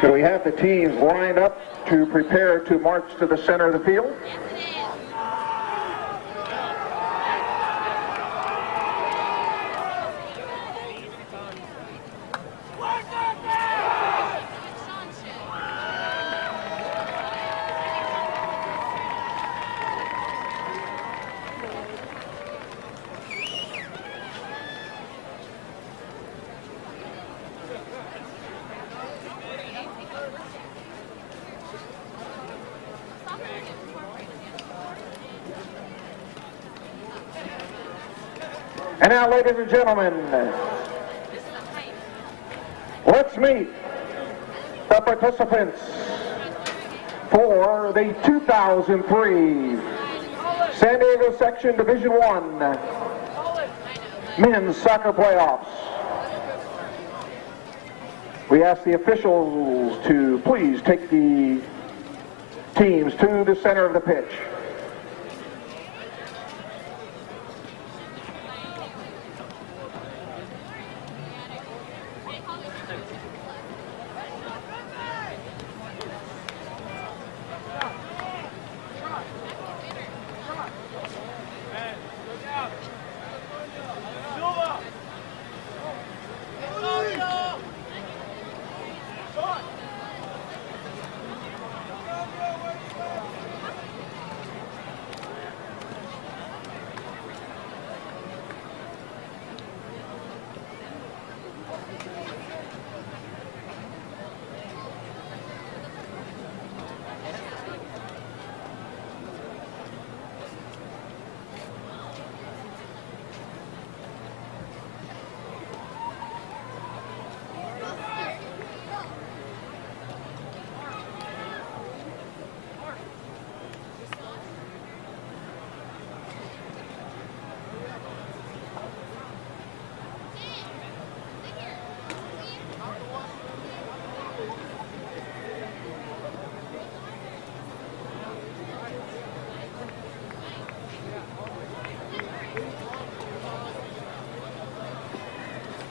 Could we have the teams lined up to prepare to march to the center of the field? And now, ladies and gentlemen, let's meet the participants for the 2003 San Diego Section Division I Men's Soccer Playoffs. We ask the officials to please take the teams to the center of the pitch.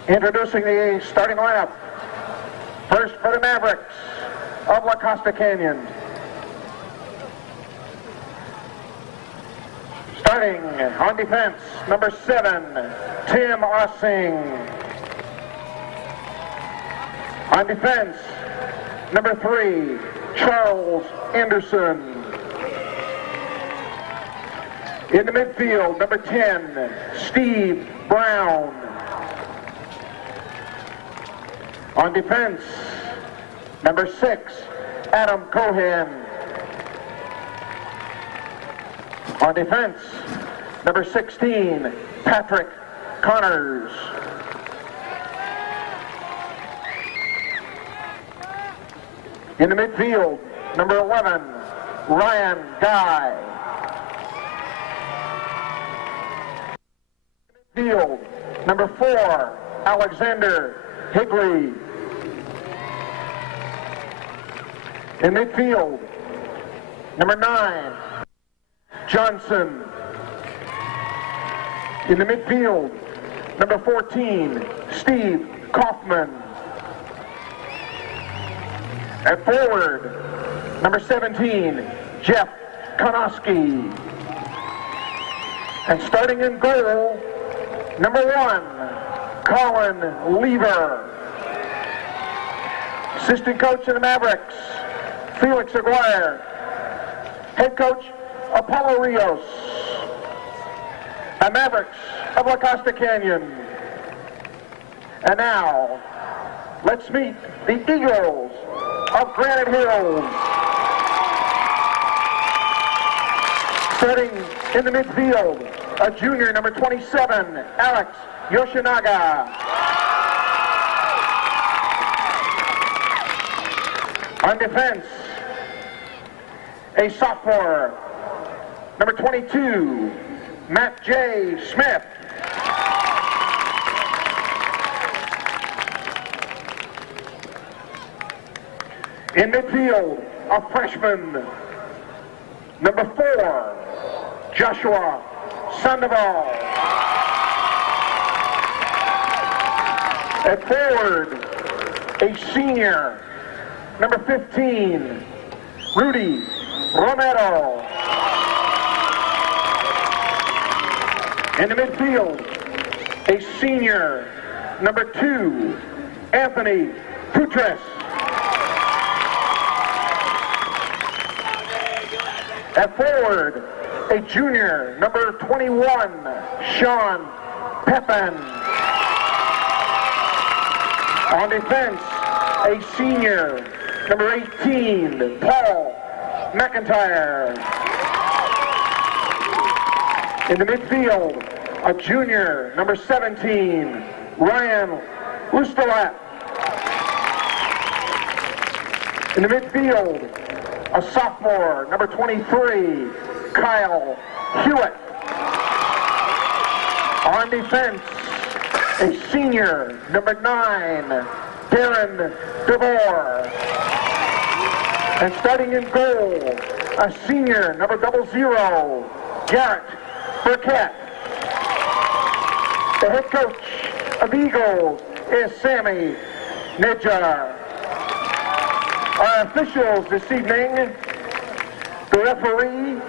Introducing the starting lineup. First for the Mavericks of La Costa Canyon. Starting on defense, number 7, Tim Ossing. On defense, number 3, Charles Anderson. In the midfield, number 10, Steve Brown. On defense, number 6, Adam Cohen. On defense, number 16, Patrick Connors. In the midfield, number 11, Ryan Guy. Midfield, number 4, Alexander Higley. In midfield, number 9, Johnson. In the midfield, number 14, Steve Kaufman. At forward, number 17, Jeff Konoski. And starting in goal, number 1, Colin Lever. Assistant coach of the Mavericks, Felix Aguirre. Head coach, Apollo Rios. The Mavericks of La Costa Canyon. And now, let's meet the Eagles of Granite Hills. Starting in the midfield, a junior, number 27, Alex Yoshinaga. On defense, a sophomore, number 22, Matt J. Smith. In midfield, a freshman, number 4, Joshua Sandoval. At forward, a senior, number 15, Rudy Romero. In the midfield, a senior, number 2, Anthony Putres. At forward, a junior, number 21, Sean Pepin. On defense, a senior, number 18, Paul McIntyre. In the midfield, a junior, number 17, Ryan Lustelat. In the midfield, a sophomore, number 23, Kyle Hewitt. On defense, a senior, number 9, Darren DeVore. And starting in goal, a senior, number 00, Garrett Burkett. The head coach of the Eagles is Sammy Nedjar. Our officials this evening, the referee,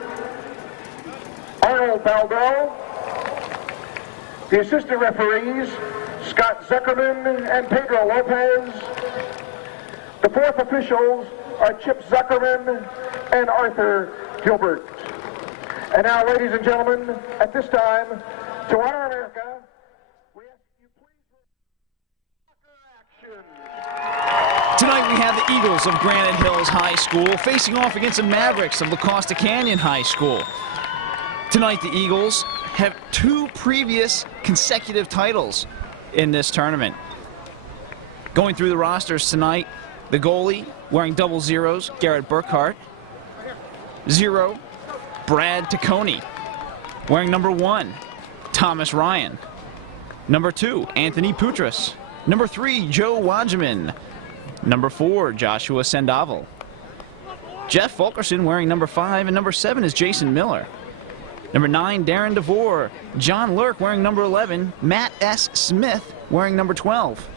Arnold Baldo. The assistant referees, Scott Zuckerman and Pedro Lopez. The fourth officials are Chip Zuckerman and Arthur Gilbert. And now, ladies and gentlemen, at this time, to honor America, we ask you please action. Tonight we have the Eagles of Granite Hills High School facing off against the Mavericks of La Costa Canyon High School. Tonight the Eagles have 2 previous consecutive titles in this tournament. Going through the rosters tonight, the goalie wearing double zeros, Garrett Burkhart. 0, Brad Tacconi. Wearing number 1, Thomas Ryan. Number 2, Anthony Putres. Number 3, Joe Wageman. Number 4, Joshua Sandoval. Jeff Fulkerson wearing number 5, and number 7 is Jason Miller. Number 9, Darren DeVore. John Lurk wearing number 11. Matt S. Smith wearing number 12.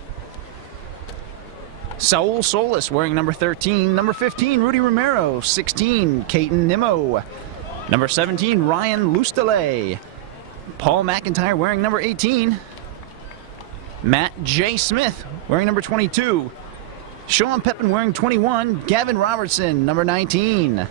Saul Solis wearing number 13. Number 15, Rudy Romero. 16, Caton Nimmo. Number 17, Ryan Lustele. Paul McIntyre wearing number 18. Matt J. Smith wearing number 22. Sean Pepin wearing 21. Gavin Robertson, number 19.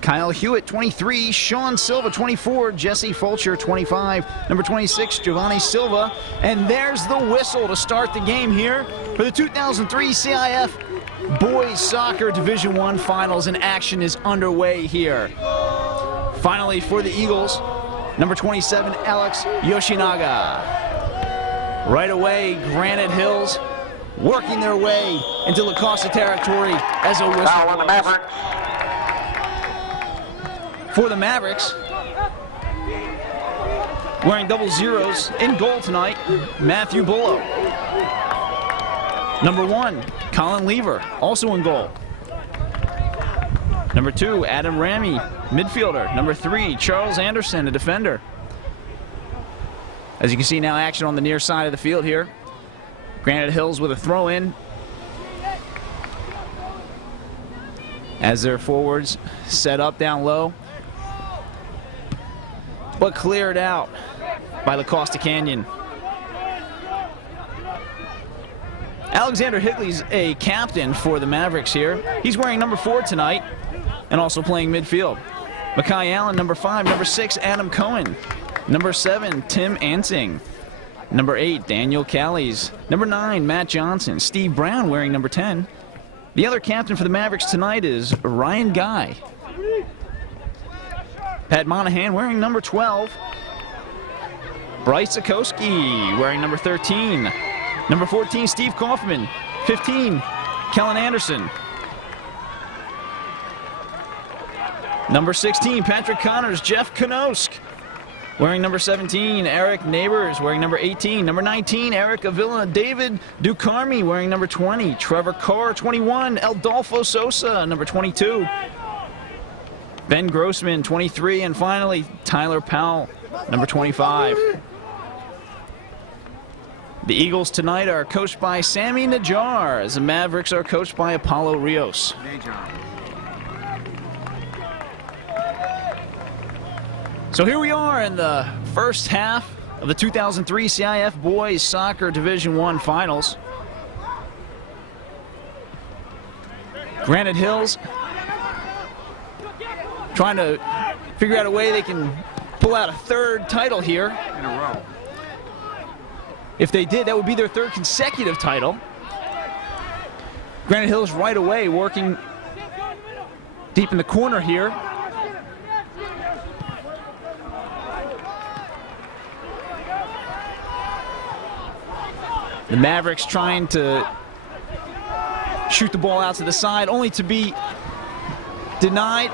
Kyle Hewitt, 23. Sean Silva, 24. Jesse Fulcher, 25. Number 26, Giovanni Silva. And there's the whistle to start the game here for the 2003 CIF Boys Soccer Division I Finals, and action is underway here. Finally, for the Eagles, number 27, Alex Yoshinaga. Right away, Granite Hills working their way into La Costa territory as a whistle Foul on the Mavericks. For the Mavericks, wearing double zeros in goal tonight, Matthew Bullo. Number 1, Colin Lever, also in goal. Number 2, Adam Ramy, midfielder. Number 3, Charles Anderson, a defender. As you can see now, action on the near side of the field here. Granite Hills with a throw-in as their forwards set up down low, but cleared out by La Costa Canyon. Alexander Higley's a captain for the Mavericks here. He's wearing number 4 tonight and also playing midfield. Makai Allen, number 5. Number 6, Adam Cohen. Number 7, Tim Ansing. Number 8, Daniel Callies. Number 9, Matt Johnson. Steve Brown wearing number 10. The other captain for the Mavericks tonight is Ryan Guy. Pat Monahan wearing number 12. Bryce Sikowski wearing number 13. Number 14, Steve Kaufman. 15, Kellen Anderson. Number 16, Patrick Connors. Jeff Knosk. Wearing number 17, Eric Neighbors. Wearing number 18. Number 19, Eric Avila. David Ducarmi wearing number 20. Trevor Carr, 21. Eldolfo Sosa, number 22. Ben Grossman, 23. And finally, Tyler Powell, number 25. The Eagles tonight are coached by Sammy Najjar, as the Mavericks are coached by Apollo Rios. So here we are in the first half of the 2003 CIF Boys Soccer Division I Finals. Granite Hills trying to figure out a way they can pull out a third title here. In a row. If they did, that would be their third consecutive title. Granite Hills right away working deep in the corner here. The Mavericks trying to shoot the ball out to the side, only to be denied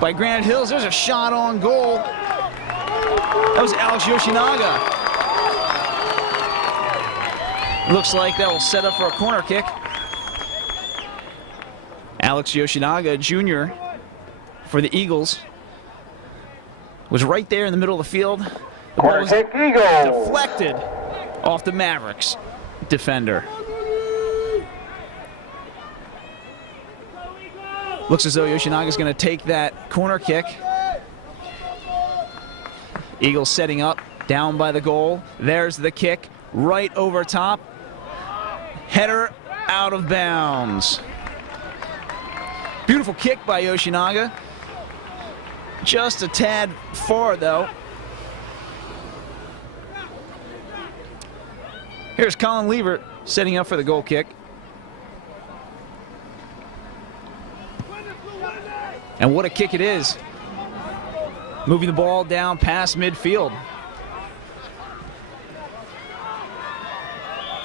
by Granite Hills. There's a shot on goal. That was Alex Yoshinaga. Looks like that will set up for a corner kick. Alex Yoshinaga, Jr. for the Eagles, was right there in the middle of the field. The ball was deflected off the Mavericks defender. Looks as though Yoshinaga's going to take that corner kick. Eagles setting up, down by the goal. There's the kick, right over top. Header out of bounds. Beautiful kick by Yoshinaga. Just a tad far, though. Here's Colin Lever setting up for the goal kick. And what a kick it is. Moving the ball down past midfield.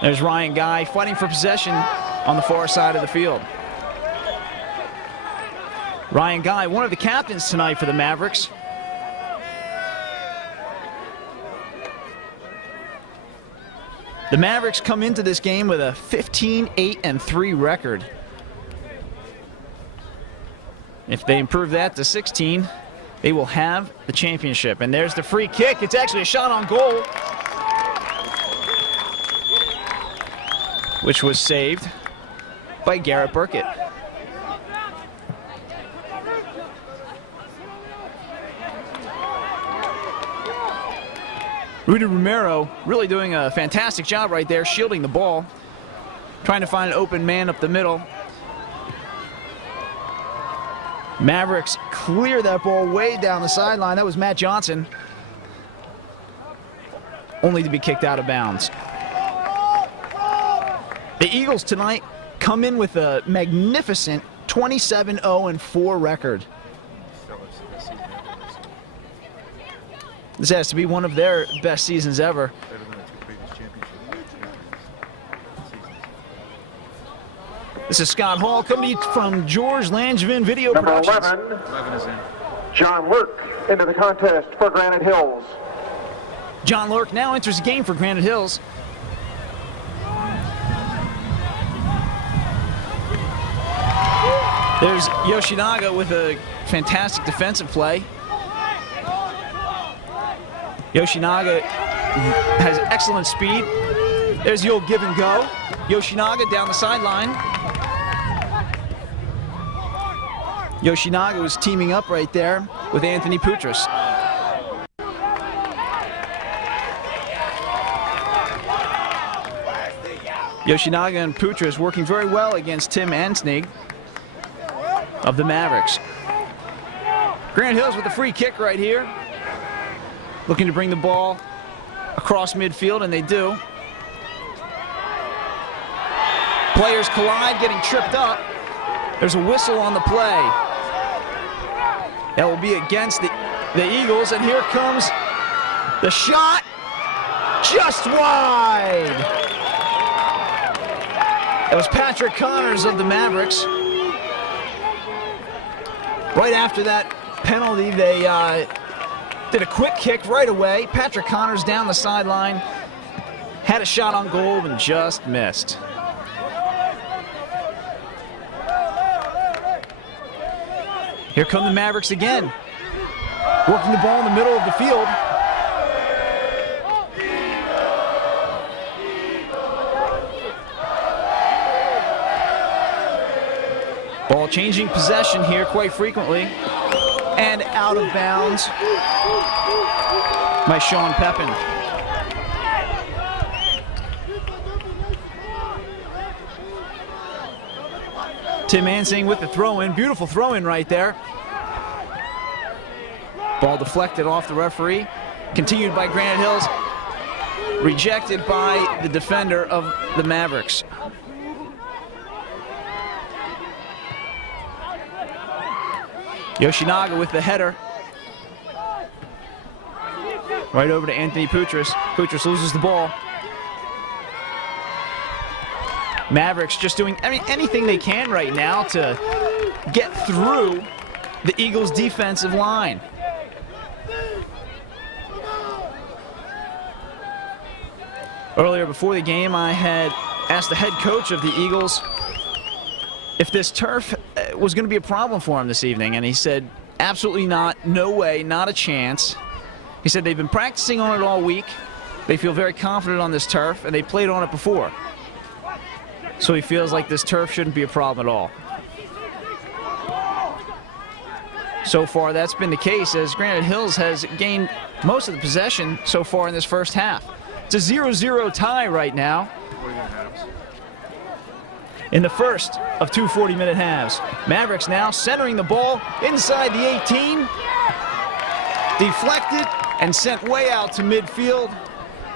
There's Ryan Guy fighting for possession on the far side of the field. Ryan Guy, one of the captains tonight for the Mavericks. The Mavericks come into this game with a 15-8-3 record. If they improve that to 16, they will have the championship. And there's the free kick. It's actually a shot on goal, which was saved by Garrett Burkett. Rudy Romero really doing a fantastic job right there, shielding the ball, trying to find an open man up the middle. Mavericks clear that ball way down the sideline. That was Matt Johnson, only to be kicked out of bounds. The Eagles tonight come in with a magnificent 27-0-4 record. This has to be one of their best seasons ever. This is Scott Hall coming from George Langevin Video Number Productions. 11 is in. John Lurk into the contest for Granite Hills. John Lurk now enters the game for Granite Hills. There's Yoshinaga with a fantastic defensive play. Yoshinaga has excellent speed. There's the old give and go. Yoshinaga down the sideline. Yoshinaga was teaming up right there with Anthony Putras. Yoshinaga and Putras working very well against Tim Ansnig of the Mavericks. Granite Hills with a free kick right here. Looking to bring the ball across midfield, and they do. Players collide, getting tripped up. There's a whistle on the play. That will be against the Eagles, and here comes the shot. Just wide. That was Patrick Connors of the Mavericks. Right after that penalty, they did a quick kick right away. Patrick Connors down the sideline. Had a shot on goal and just missed. Here come the Mavericks again. Working the ball in the middle of the field. Ball changing possession here quite frequently. And out of bounds by Sean Pepin. Tim Ansing with the throw-in. Beautiful throw-in right there. Ball deflected off the referee. Continued by Granite Hills. Rejected by the defender of the Mavericks. Yoshinaga with the header. Right over to Anthony Poutras. Poutras loses the ball. Mavericks just doing anything they can right now to get through the Eagles' defensive line. Earlier before the game, I had asked the head coach of the Eagles if this turf was going to be a problem for him this evening, and he said, absolutely not, no way, not a chance. He said they've been practicing on it all week. They feel very confident on this turf, and they played on it before. So he feels like this turf shouldn't be a problem at all. So far, that's been the case, as Granite Hills has gained most of the possession so far in this first half. It's a 0-0 tie right now in the first of two 40-minute halves. Mavericks now centering the ball inside the 18. Deflected and sent way out to midfield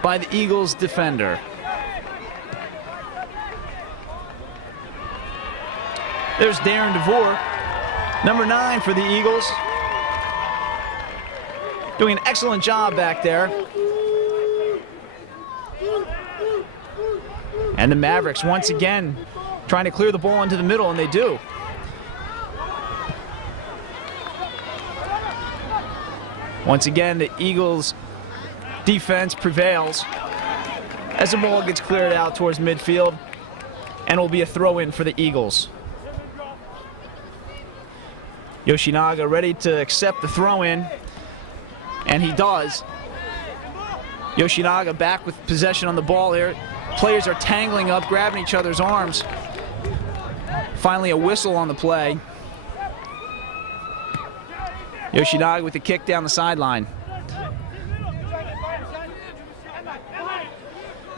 by the Eagles defender. There's Darren DeVore, number 9 for the Eagles. Doing an excellent job back there. And the Mavericks once again trying to clear the ball into the middle, and they do. Once again, the Eagles' defense prevails as the ball gets cleared out towards midfield, and it will be a throw-in for the Eagles. Yoshinaga ready to accept the throw-in, and he does. Yoshinaga back with possession on the ball here. Players are tangling up, grabbing each other's arms. Finally, a whistle on the play. Yoshinaga with the kick down the sideline.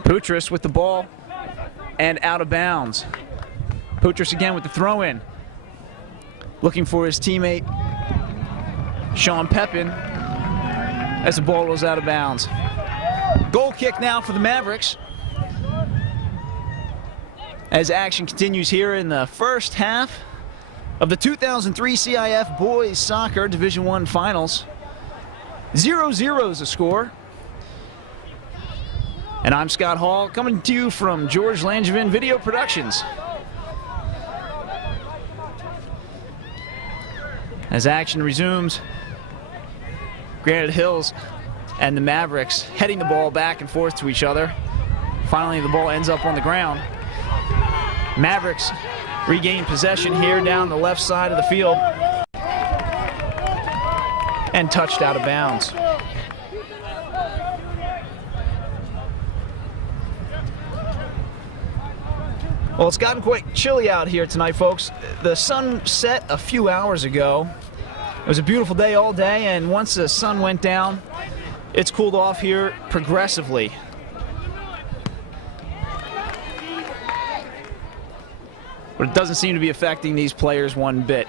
Poutras with the ball and out of bounds. Poutras again with the throw-in. Looking for his teammate, Sean Pepin, as the ball rolls out of bounds. Goal kick now for the Mavericks, as action continues here in the first half of the 2003 CIF Boys Soccer Division I Finals. 0-0 is the score. And I'm Scott Hall, coming to you from George Langevin Video Productions. As action resumes, Granite Hills and the Mavericks heading the ball back and forth to each other. Finally, the ball ends up on the ground. Mavericks regain possession here down the left side of the field and touched out of bounds. Well, it's gotten quite chilly out here tonight, folks. The sun set a few hours ago. It was a beautiful day all day, and once the sun went down, it's cooled off here progressively. But it doesn't seem to be affecting these players one bit.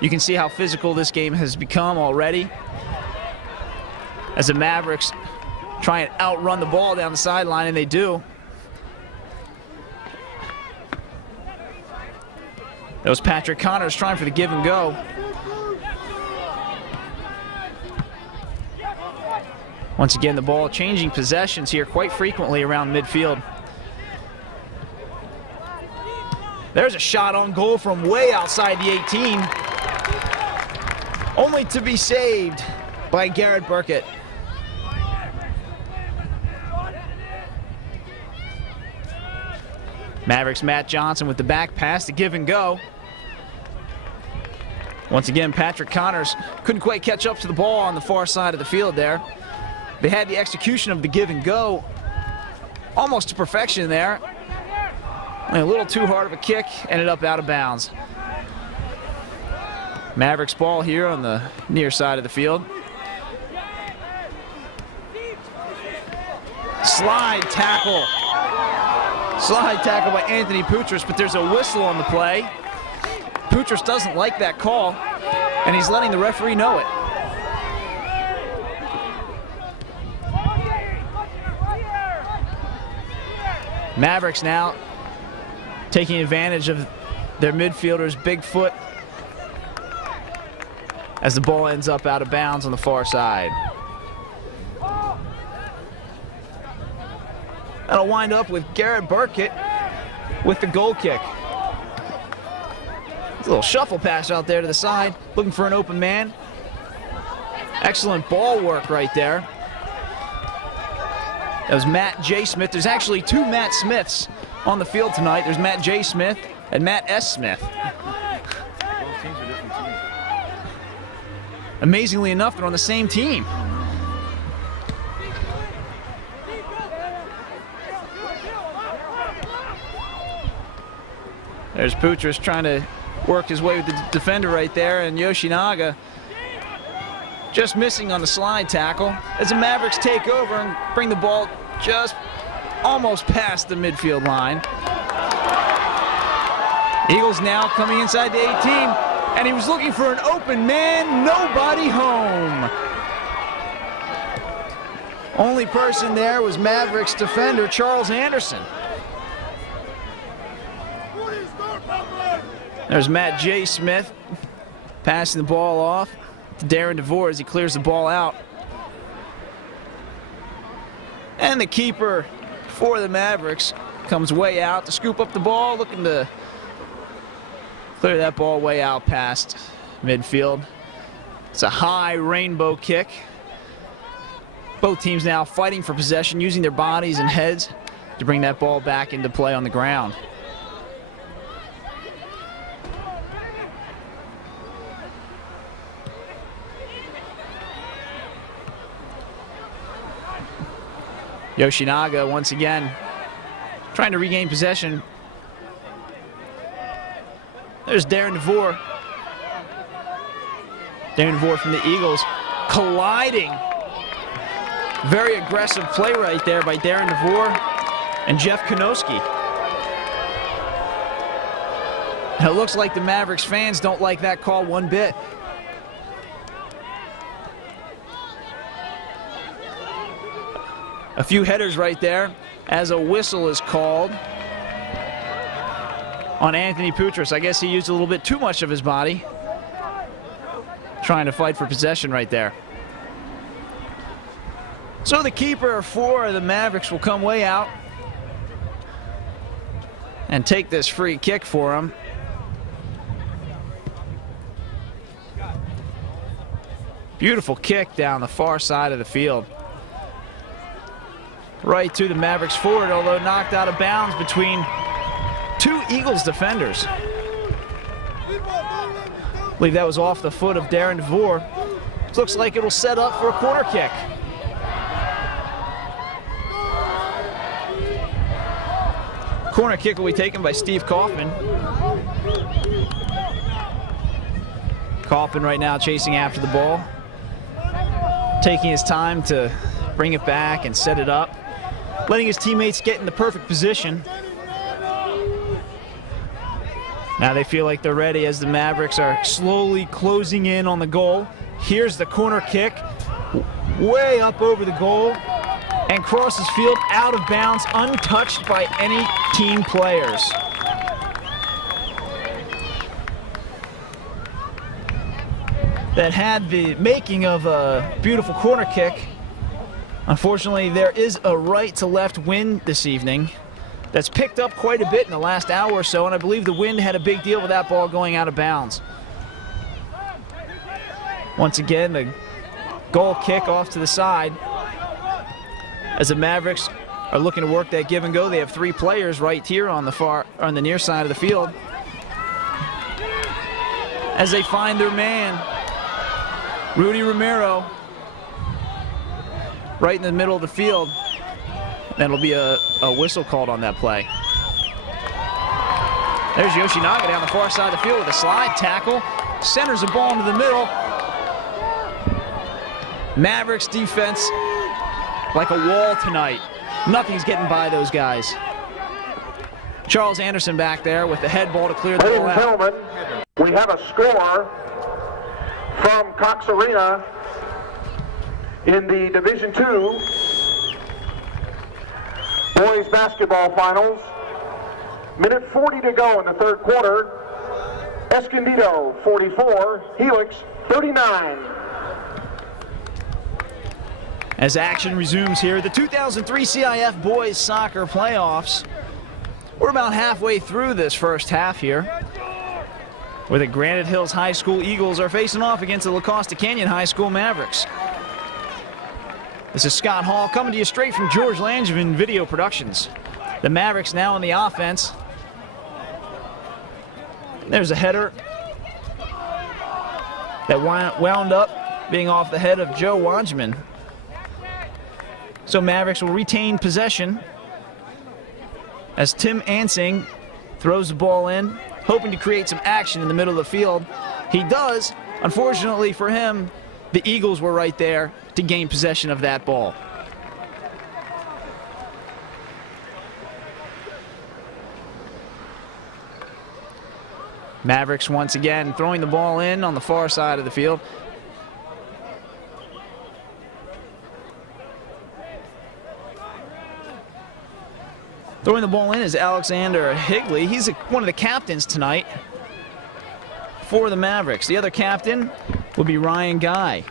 You can see how physical this game has become already, as the Mavericks try and outrun the ball down the sideline, and they do. That was Patrick Connors trying for the give and go. Once again, the ball changing possessions here quite frequently around midfield. There's a shot on goal from way outside the 18. Only to be saved by Garrett Burkett. Mavericks Matt Johnson with the back pass to give and go. Once again, Patrick Connors couldn't quite catch up to the ball on the far side of the field there. They had the execution of the give and go almost to perfection there. A little too hard of a kick, ended up out of bounds. Mavericks ball here on the near side of the field. Slide tackle. Slide tackle by Anthony Putras, but there's a whistle on the play. Putras doesn't like that call, and he's letting the referee know it. Mavericks now taking advantage of their midfielder's big foot as the ball ends up out of bounds on the far side. That'll wind up with Garrett Burkett with the goal kick. A little shuffle pass out there to the side, looking for an open man. Excellent ball work right there. That was Matt J. Smith. There's actually two Matt Smiths on the field tonight. There's Matt J. Smith and Matt S. Smith. Amazingly enough, they're on the same team. There's Putras trying to work his way with the defender right there, and Yoshinaga just missing on the slide tackle as the Mavericks take over and bring the ball just almost past the midfield line. Eagles now coming inside the 18, and he was looking for an open man, nobody home. Only person there was Mavericks defender Charles Anderson. There's Matt J. Smith passing the ball off to Darren DeVore as he clears the ball out. And the keeper for the Mavericks comes way out to scoop up the ball, looking to clear that ball way out past midfield. It's a high rainbow kick. Both teams now fighting for possession, using their bodies and heads to bring that ball back into play on the ground. Yoshinaga once again trying to regain possession. There's Darren DeVore. Darren DeVore from the Eagles colliding. Very aggressive play right there by Darren DeVore and Jeff Konoski. And it looks like the Mavericks fans don't like that call one bit. A few headers right there as a whistle is called on Anthony Putras. I guess he used a little bit too much of his body trying to fight for possession right there. So the keeper for the Mavericks will come way out and take this free kick for him. Beautiful kick down the far side of the field. Right to the Mavericks forward, although knocked out of bounds between two Eagles defenders. I believe that was off the foot of Darren DeVore. It looks like it'll set up for a corner kick. Corner kick will be taken by Steve Kaufman. Kaufman right now chasing after the ball, taking his time to bring it back and set it up, letting his teammates get in the perfect position. Now they feel like they're ready as the Mavericks are slowly closing in on the goal. Here's the corner kick, way up over the goal, and crosses field out of bounds, untouched by any team players. That had the making of a beautiful corner kick. Unfortunately, there is a right to left wind this evening that's picked up quite a bit in the last hour or so, and I believe the wind had a big deal with that ball going out of bounds. Once again, the goal kick off to the side. As the Mavericks are looking to work that give and go, they have three players right here on the near side of the field. As they find their man, Rudy Romero, right in the middle of the field. That'll be a whistle called on that play. There's Yoshinaga down the far side of the field with a slide tackle. centers the ball into the middle. Mavericks defense like a wall tonight. Nothing's getting by those guys. Charles Anderson back there with the head ball to clear the Ladies ball and out. gentlemen, we have a score from Cox Arena in the Division II boys basketball finals. Minute 40 to go in the third quarter. Escondido 44, Helix 39. As action resumes here, the 2003 CIF boys soccer playoffs. We're about halfway through this first half here, where the Granite Hills High School Eagles are facing off against the La Costa Canyon High School Mavericks. This is Scott Hall coming to you straight from George Langevin Video Productions. The Mavericks now on the offense. There's a header that wound up being off the head of Joe Wajman. So Mavericks will retain possession as Tim Ansing throws the ball in, hoping to create some action in the middle of the field. He does. Unfortunately for him, the Eagles were right there to gain possession of that ball. Mavericks once again throwing the ball in on the far side of the field. Throwing the ball in is Alexander Higley. He's one of the captains tonight for the Mavericks. The other captain would be Ryan Guy.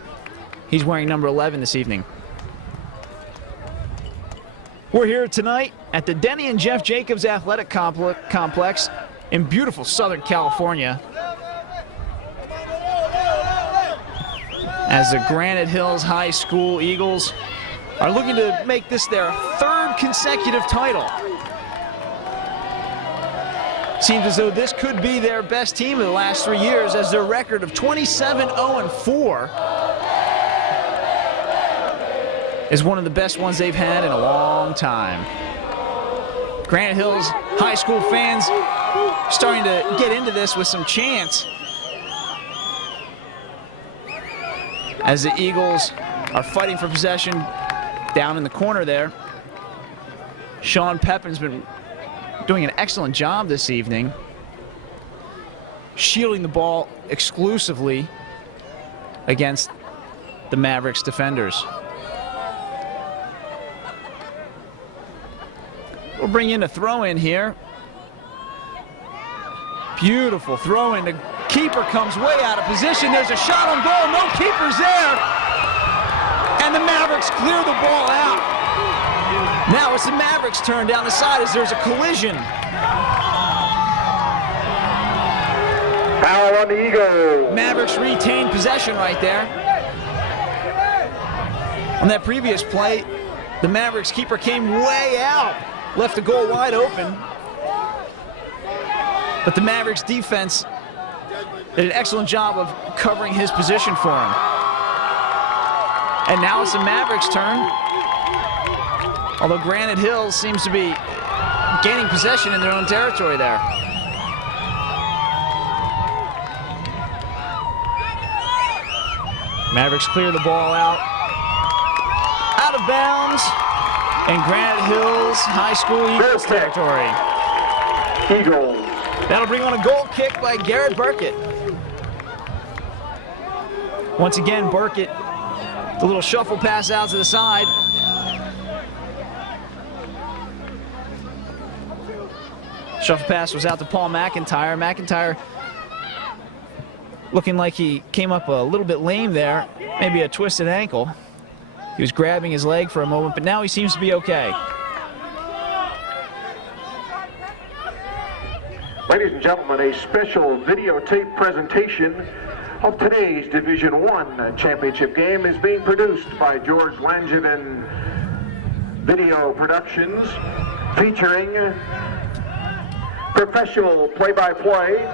He's wearing number 11 this evening. We're here tonight at the Denny and Jeff Jacobs Athletic Complex in beautiful Southern California, as the Granite Hills High School Eagles are looking to make this their third consecutive title. Seems as though this could be their best team of the last 3 years, as their record of 27-0-4 is one of the best ones they've had in a long time. Granite Hills High School fans starting to get into this with some chants as the Eagles are fighting for possession down in the corner there. Sean Pepin's been doing an excellent job this evening, shielding the ball exclusively against the Mavericks defenders. We'll bring in a throw-in here. Beautiful throw-in. The keeper comes way out of position. There's a shot on goal. No keeper's there. And the Mavericks clear the ball out. Now it's the Mavericks' turn down the side as there's a collision. Foul on the Eagles. Mavericks retain possession right there. On that previous play, the Mavericks keeper came way out, left the goal wide open. But the Mavericks defense did an excellent job of covering his position for him. And now it's the Mavericks' turn. Although Granite Hills seems to be gaining possession in their own territory there. Mavericks clear the ball out of bounds in Granite Hills High School Eagles territory. Eagles. That'll bring on a goal kick by Garrett Burkett. Once again, Burkett, the little shuffle pass out to the side. Shuffle pass was out to Paul McIntyre. McIntyre looking like he came up a little bit lame there, maybe a twisted ankle. He was grabbing his leg for a moment, but now he seems to be okay. Ladies and gentlemen, a special videotape presentation of today's Division I championship game is being produced by George Langevin Video Productions, featuring professional play-by-play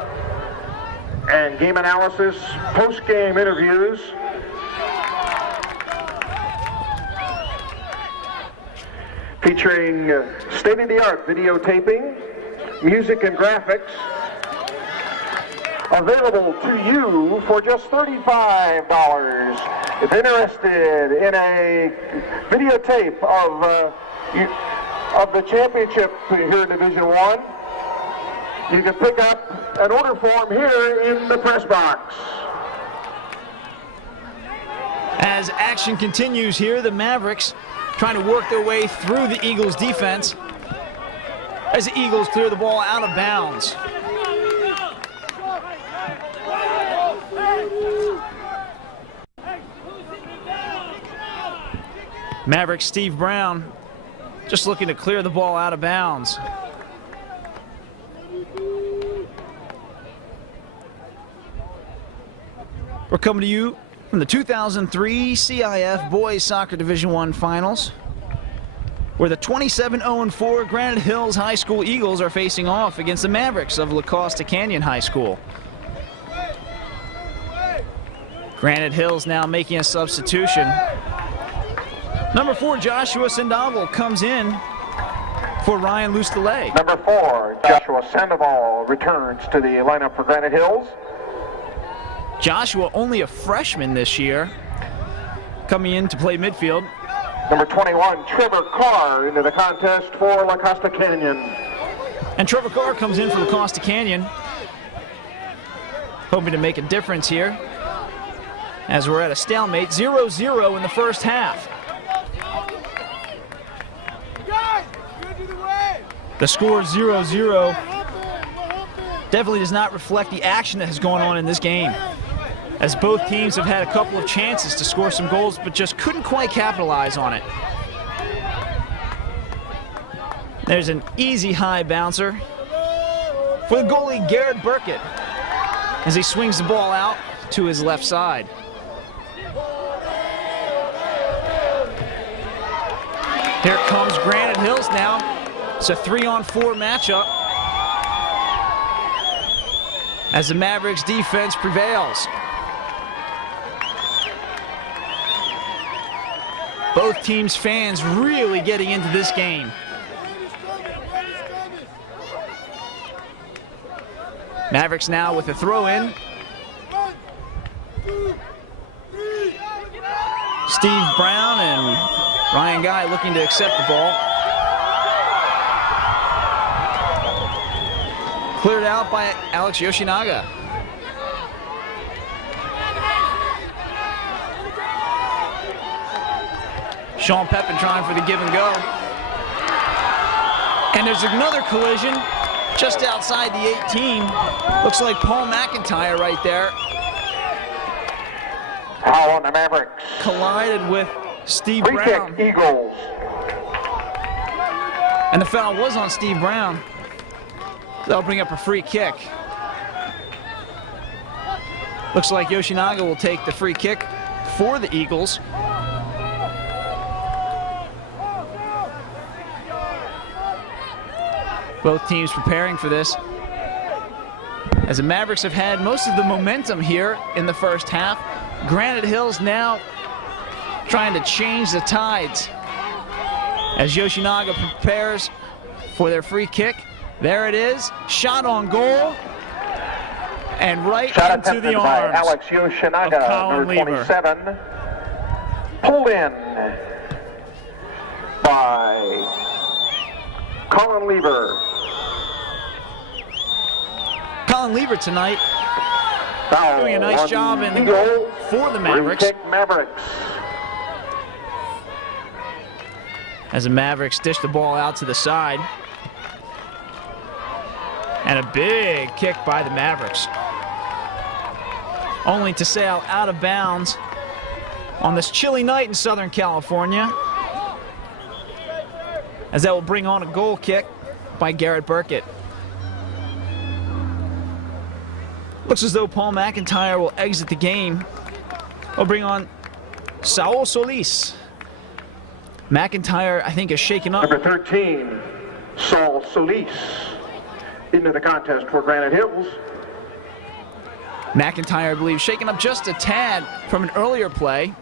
and game analysis, post-game interviews, featuring state-of-the-art videotaping, music and graphics, available to you for just $35. If interested in a videotape of the championship here in Division I, you can pick up an order form here in the press box. As action continues here, the Mavericks trying to work their way through the Eagles' defense as the Eagles clear the ball out of bounds. Mavericks Steve Brown just looking to clear the ball out of bounds. We're coming to you from the 2003 CIF Boys Soccer Division I Finals, where the 27-0-4 Granite Hills High School Eagles are facing off against the Mavericks of La Costa Canyon High School. Granite Hills now making a substitution. Number 4, Joshua Sandoval comes in for Ryan Lustele. Number 4, Joshua Sandoval returns to the lineup for Granite Hills. Joshua, only a freshman this year, coming in to play midfield. Number 21, Trevor Carr into the contest for La Costa Canyon. And Trevor Carr comes in for La Costa Canyon, hoping to make a difference here, as we're at a stalemate, 0-0 in the first half. The score 0-0 definitely does not reflect the action that has gone on in this game, as both teams have had a couple of chances to score some goals but just couldn't quite capitalize on it. There's an easy high bouncer for the goalie Garrett Burkett as he swings the ball out to his left side. Here comes Granite Hills now. It's a 3-on-4 matchup as the Mavericks defense prevails. Both teams' fans really getting into this game. Mavericks now with a throw-in. Steve Brown and Ryan Guy looking to accept the ball. Cleared out by Alex Yoshinaga. Sean Pepin trying for the give and go. And there's another collision just outside the 18. Looks like Paul McIntyre right there. Foul on the Mavericks. Collided with Steve Free Brown. kick, Eagles. And the foul was on Steve Brown. That'll bring up a free kick. Looks like Yoshinaga will take the free kick for the Eagles. Both teams preparing for this, as the Mavericks have had most of the momentum here in the first half. Granite Hills now trying to change the tides as Yoshinaga prepares for their free kick. There it is, shot on goal, and right into the arms by Alex Yoshinaga, number 27. Pulled in by Colin Lever. Colin Lever tonight doing a nice job in the goal for the Mavericks. As the Mavericks dish the ball out to the side. And a big kick by the Mavericks, only to sail out of bounds on this chilly night in Southern California, as that will bring on a goal kick by Garrett Burkett. Looks as though Paul McIntyre will exit the game. We'll bring on Saul Solis. McIntyre, I think, is shaken up. Number 13, Saul Solis, into the contest for Granite Hills. McIntyre, I believe, shaken up just a tad from an earlier play.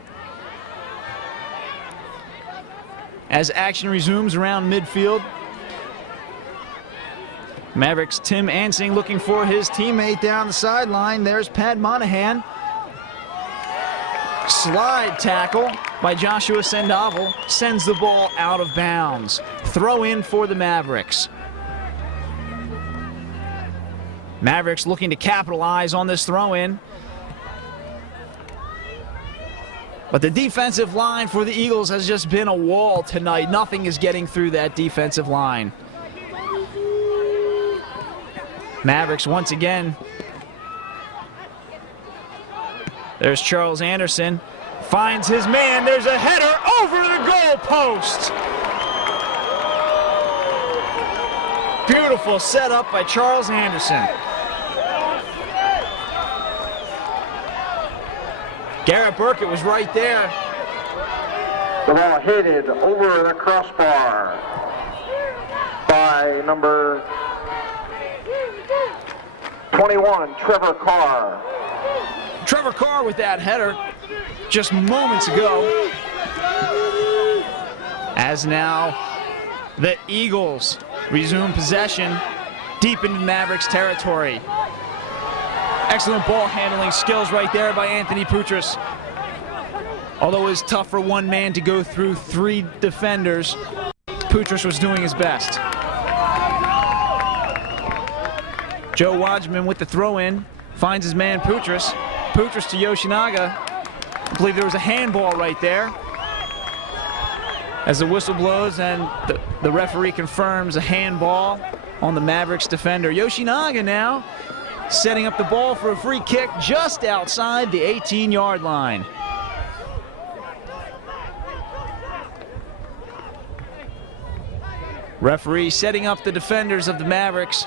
As action resumes around midfield, Mavericks' Tim Ansing looking for his teammate down the sideline. There's Pat Monahan. Slide tackle by Joshua Sandoval sends the ball out of bounds. Throw in for the Mavericks. Mavericks looking to capitalize on this throw in. But the defensive line for the Eagles has just been a wall tonight. Nothing is getting through that defensive line. Mavericks once again. There's Charles Anderson. Finds his man. There's a header over the goal post. Beautiful setup by Charles Anderson. Garrett Burkett was right there. The ball headed over the crossbar by number 21, Trevor Carr. Trevor Carr with that header just moments ago. As now the Eagles resume possession deep into Mavericks territory. Excellent ball handling skills right there by Anthony Poutras. Although it was tough for one man to go through three defenders, Poutras was doing his best. Joe Wadjman with the throw-in, finds his man Poutras. Poutras to Yoshinaga. I believe there was a handball right there. As the whistle blows and the referee confirms a handball on the Mavericks defender. Yoshinaga now setting up the ball for a free kick just outside the 18-yard line. Referee setting up the defenders of the Mavericks.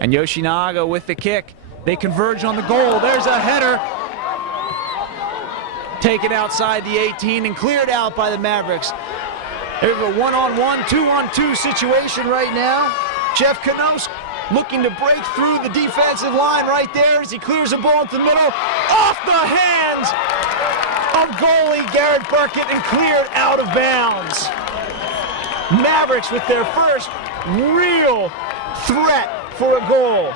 And Yoshinaga with the kick. They converge on the goal. There's a header. Taken outside the 18 and cleared out by the Mavericks. There's a one-on-one, two-on-two situation right now. Jeff Knos looking to break through the defensive line right there as he clears the ball to the middle. Off the hands of goalie Garrett Burkett and cleared out of bounds. Mavericks with their first real threat for a goal.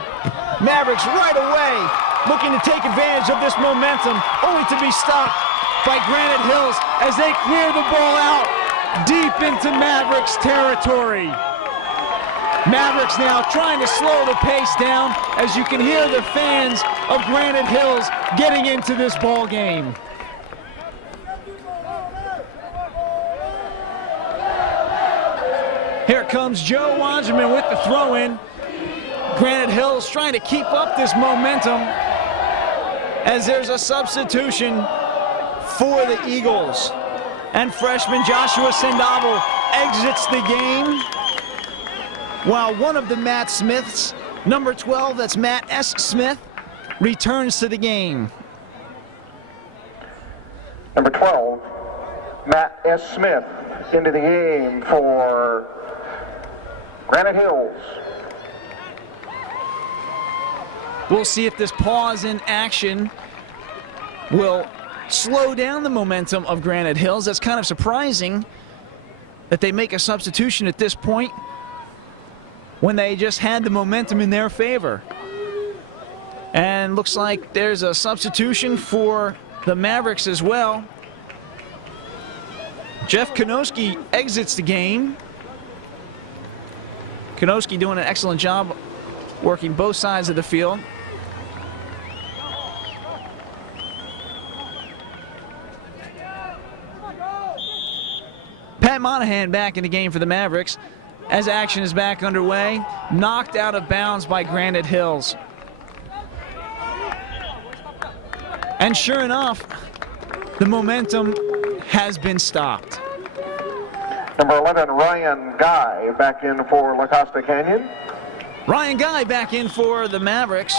Mavericks right away looking to take advantage of this momentum, only to be stopped by Granite Hills as they clear the ball out deep into Mavericks territory. Mavericks now trying to slow the pace down as you can hear the fans of Granite Hills getting into this ball game. Here comes Joe Wadjman with the throw-in. Granite Hills trying to keep up this momentum as there's a substitution for the Eagles. And freshman Joshua Sandoval exits the game, while one of the Matt Smiths, number 12, that's Matt S. Smith, returns to the game. Number 12, Matt S. Smith into the game for Granite Hills. We'll see if this pause in action will slow down the momentum of Granite Hills. That's kind of surprising that they make a substitution at this point when they just had the momentum in their favor. And looks like there's a substitution for the Mavericks as well. Jeff Kanoski exits the game. Kanoski doing an excellent job working both sides of the field. Pat Monahan back in the game for the Mavericks as action is back underway. Knocked out of bounds by Granite Hills. And sure enough, the momentum has been stopped. Number 11, Ryan Guy back in for La Costa Canyon. Ryan Guy back in for the Mavericks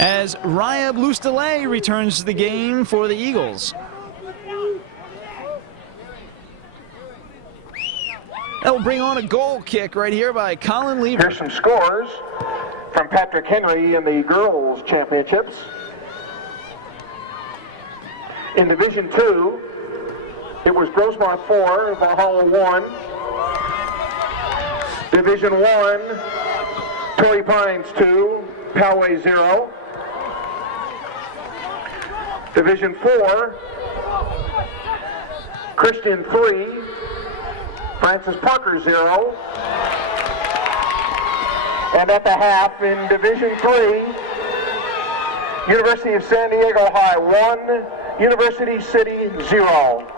as Ryab Lustalay returns to the game for the Eagles. That will bring on a goal kick right here by Colin Lever. Here's some scores from Patrick Henry in the girls' championships. In Division 2, it was Grossmont 4, Valhalla 1. Division 1, Torrey Pines 2, Poway 0. Division 4, Christian 3, Francis Parker 0. And at the half in Division 3, University of San Diego High 1, University City 0.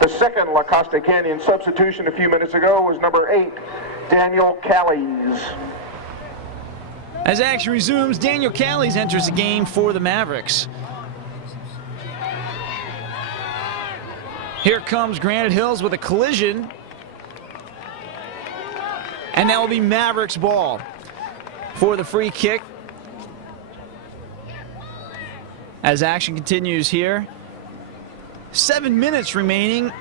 The second La Costa Canyon substitution a few minutes ago was number 8, Daniel Callies. As action resumes, Daniel Callies enters the game for the Mavericks. Here comes Granite Hills with a collision. And that will be Mavericks ball for the free kick. As action continues here. 7 minutes remaining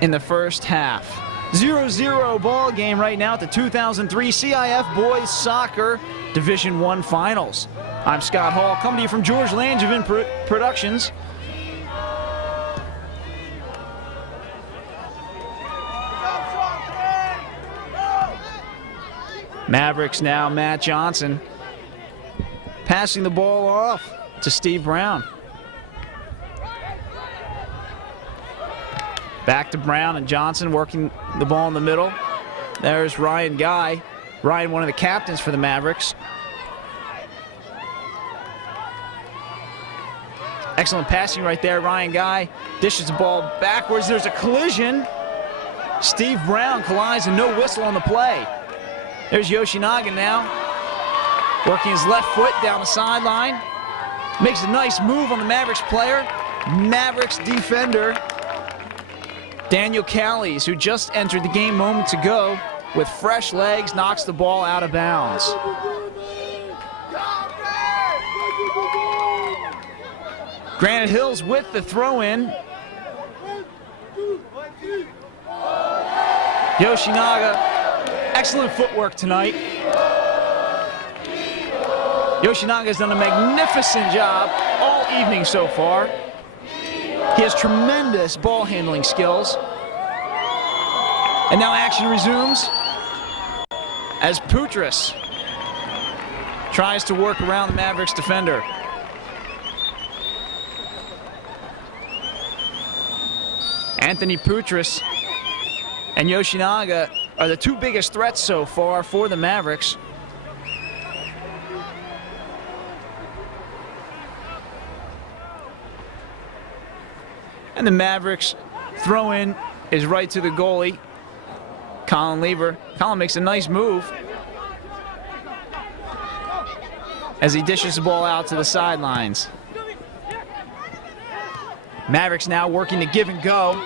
in the first half. 0-0 ball game right now at the 2003 CIF Boys Soccer Division I Finals. I'm Scott Hall, coming to you from George Langevin Productions. Mavericks now, Matt Johnson passing the ball off to Steve Brown. Back to Brown and Johnson working the ball in the middle. There's Ryan Guy. Ryan, one of the captains for the Mavericks. Excellent passing right there. Ryan Guy dishes the ball backwards. There's a collision. Steve Brown collides and no whistle on the play. There's Yoshinaga now, working his left foot down the sideline. Makes a nice move on the Mavericks player. Mavericks defender, Daniel Callies, who just entered the game moments ago with fresh legs, knocks the ball out of bounds. Granite Hills with the throw-in. Yoshinaga. Excellent footwork tonight. Yoshinaga has done a magnificent job all evening so far. He has tremendous ball handling skills. And now action resumes as Putris tries to work around the Mavericks defender. Anthony Putris and Yoshinaga are the two biggest threats so far for the Mavericks. And the Mavericks throw-in is right to the goalie, Colin Lever. Colin makes a nice move as he dishes the ball out to the sidelines. Mavericks now working to give and go.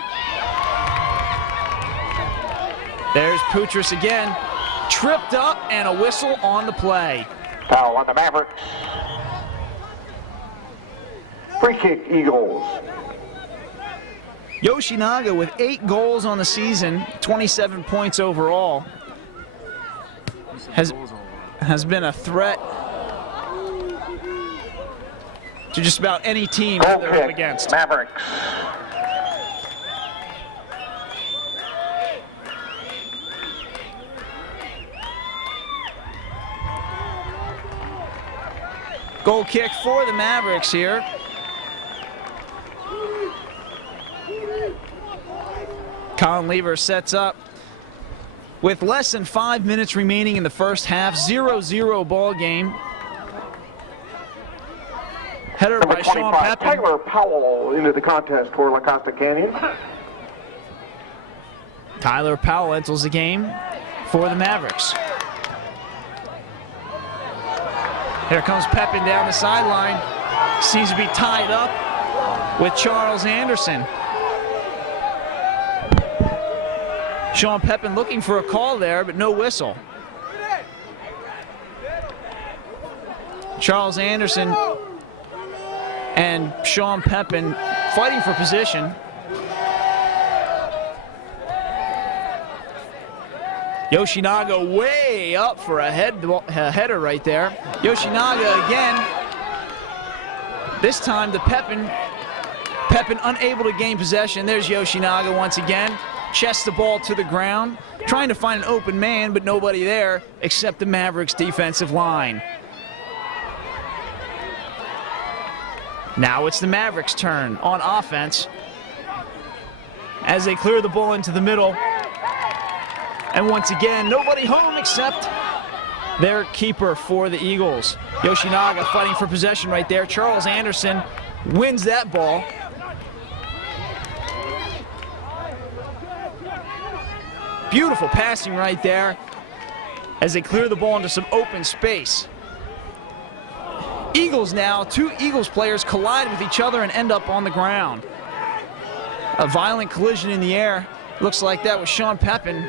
There's Putris again, tripped up and a whistle on the play. Foul on the Mavericks. Free kick, Eagles. Yoshinaga with 8 goals on the season, 27 points overall, has been a threat to just about any team that they're up against. Mavericks. Goal kick for the Mavericks here. Colin Lever sets up with less than 5 minutes remaining in the first half. 0-0 ball game. Header by Sean Pepin. Tyler Powell into the contest for La Costa Canyon. Tyler Powell enters the game for the Mavericks. Here comes Pepin down the sideline. Seems to be tied up with Charles Anderson. Sean Pepin looking for a call there, but no whistle. Charles Anderson and Sean Pepin fighting for position. Yoshinaga way up for a header right there. Yoshinaga again. This time to Pepin. Pepin unable to gain possession. There's Yoshinaga once again. chests the ball to the ground, trying to find an open man, but nobody there except the Mavericks defensive line. Now it's the Mavericks' turn on offense as they clear the ball into the middle. And once again, nobody home except their keeper for the Eagles. Yoshinaga fighting for possession right there. Charles Anderson wins that ball. Beautiful passing right there as they clear the ball into some open space. Eagles now, two Eagles players collide with each other and end up on the ground. A violent collision in the air. Looks like that was Sean Pepin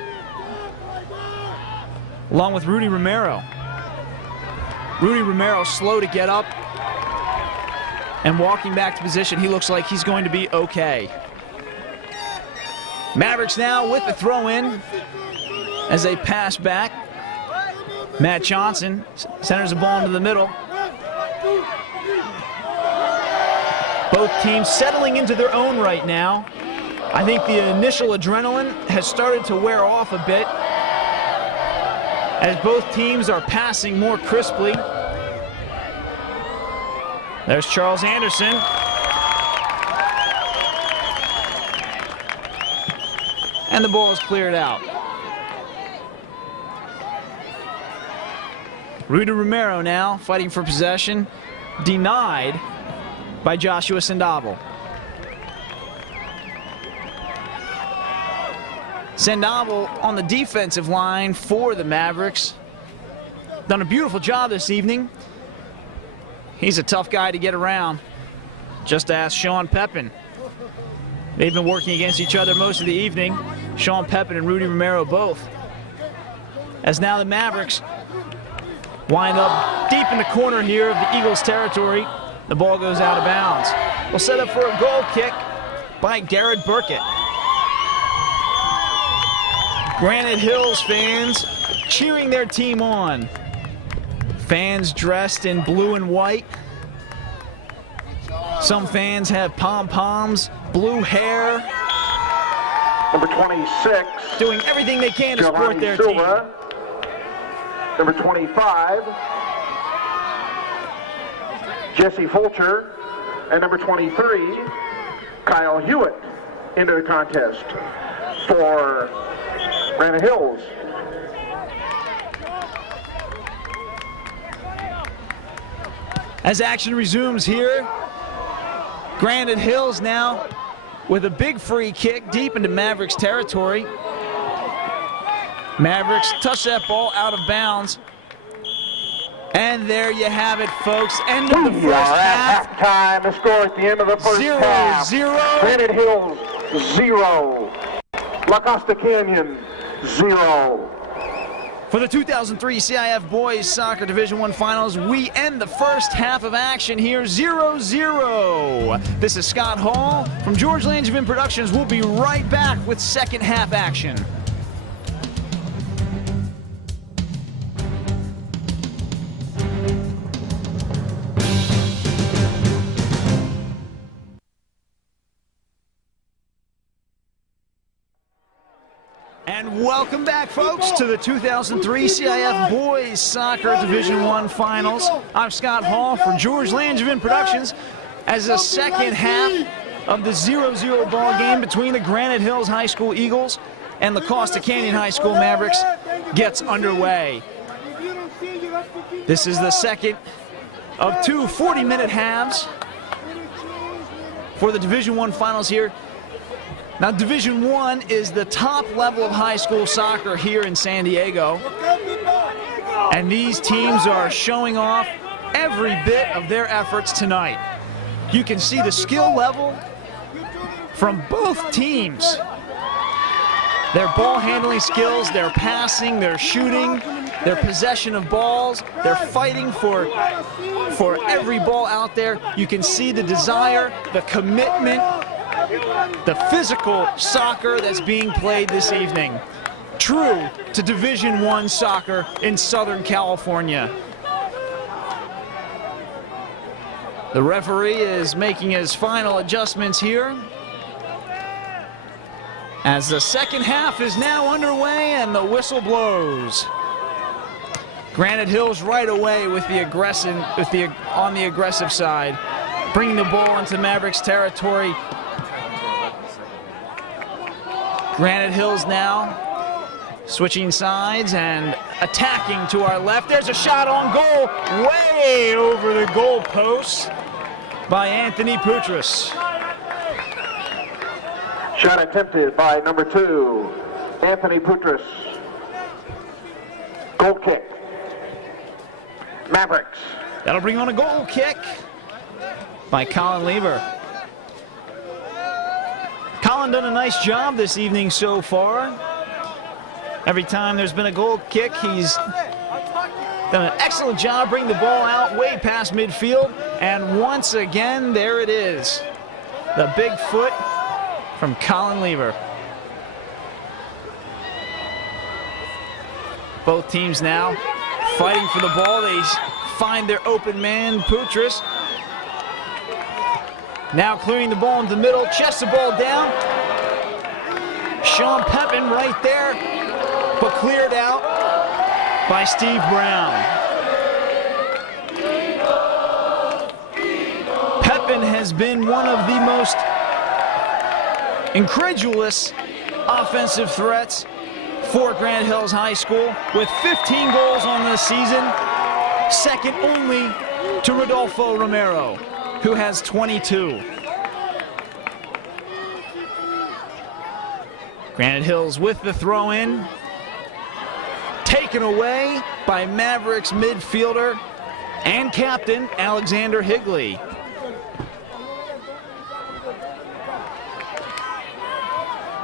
along with Rudy Romero. Rudy Romero slow to get up and walking back to position. He looks like he's going to be okay. Mavericks now with the throw in as they pass back. Matt Johnson centers the ball into the middle. Both teams settling into their own right now. I think the initial adrenaline has started to wear off a bit as both teams are passing more crisply. There's Charles Anderson. And the ball is cleared out. Rudy Romero now fighting for possession, denied by Joshua Sandoval. Sandoval on the defensive line for the Mavericks. Done a beautiful job this evening. He's a tough guy to get around. Just ask Sean Pepin. They've been working against each other most of the evening. Sean Pepin and Rudy Romero both. As now the Mavericks wind up deep in the corner here of the Eagles' territory. The ball goes out of bounds. We'll set up for a goal kick by Garrett Burkett. Granite Hills fans cheering their team on. Fans dressed in blue and white. Some fans have pom-poms, blue hair. Number 26. Doing everything they can to support their team. Number 25. Jesse Fulcher. And number 23, Kyle Hewitt into the contest for Granite Hills. As action resumes here, Granite Hills now with a big free kick deep into Mavericks territory. Mavericks touch that ball out of bounds. And there you have it, folks. End of the first half. Halftime. The score at the end of the first half. 0-0. Granite Hills 0. La Costa Canyon 0. For the 2003 CIF Boys Soccer Division I Finals, we end the first half of action here 0-0. This is Scott Hall from George Langevin Productions. We'll be right back with second half action. And welcome back, folks, to the 2003 CIF Boys Soccer Division I Finals. I'm Scott Hall from George Langevin Productions as the second half of the 0-0 ball game between the Granite Hills High School Eagles and the Costa Canyon High School Mavericks gets underway. This is the second of two 40-minute halves for the Division I Finals here. Now, Division I is the top level of high school soccer here in San Diego. And these teams are showing off every bit of their efforts tonight. You can see the skill level from both teams. Their ball handling skills, their passing, their shooting, their possession of balls, they're fighting for every ball out there. You can see the desire, the commitment, the physical soccer that's being played this evening. True to Division I soccer in Southern California. The referee is making his final adjustments here. As the second half is now underway and the whistle blows. Granite Hills right away with the on the aggressive side, bringing the ball into Mavericks territory. Granite Hills now switching sides and attacking to our left. There's a shot on goal, way over the goal post by Anthony Poutras. Shot attempted by number 2, Anthony Poutras. Goal kick. Mavericks. That'll bring on a goal kick by Colin Lever. Colin done a nice job this evening so far. Every time there's been a goal kick, he's done an excellent job bringing the ball out way past midfield. And once again, there it is. The big foot from Colin Lever. Both teams now fighting for the ball. They find their open man, Poutras. Now clearing the ball into the middle, chests the ball down. Sean Pepin right there, but cleared out by Steve Brown. Pepin has been one of the most incredulous offensive threats for Granite Hills High School, with 15 goals on the season, second only to Rodolfo Romero, who has 22. Granite Hills with the throw-in, taken away by Mavericks midfielder and captain Alexander Higley.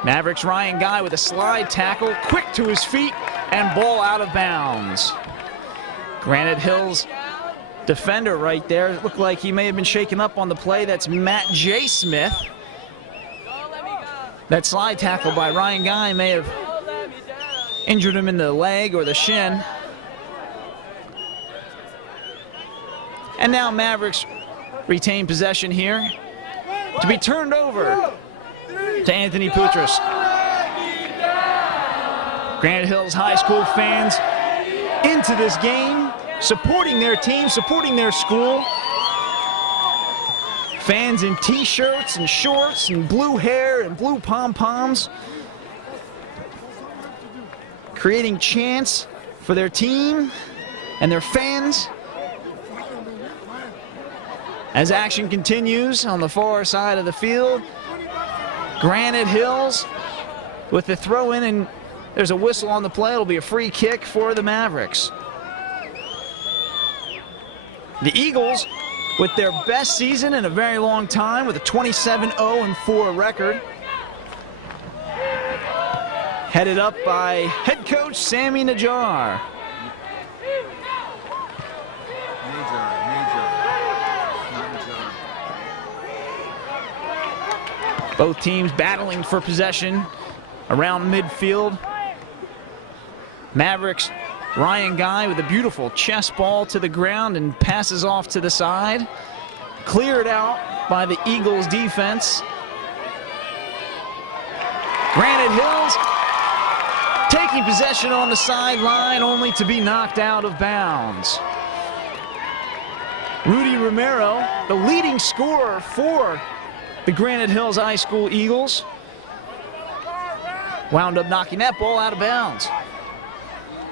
Mavericks Ryan Guy with a slide tackle, quick to his feet, and ball out of bounds. Granite Hills defender right there, looked like he may have been shaken up on the play. That's Matt J. Smith. That slide tackle by Ryan Guy may have injured him in the leg or the shin. And now Mavericks retain possession here to be turned over to Anthony Poutras. Granite Hills High School fans into this game, supporting their team, supporting their school. Fans in t-shirts and shorts and blue hair and blue pom-poms, creating chants for their team and their fans. As action continues on the far side of the field, Granite Hills with the throw in, and there's a whistle on the play. It'll be a free kick for the Mavericks. The Eagles with their best season in a very long time, with a 27-0-4 record. Headed up by head coach Sammy Najjar. Both teams battling for possession around midfield. Mavericks Ryan Guy with a beautiful chest ball to the ground and passes off to the side. Cleared out by the Eagles defense. Granite Hills taking possession on the sideline, only to be knocked out of bounds. Rudy Romero, the leading scorer for the Granite Hills High School Eagles, wound up knocking that ball out of bounds.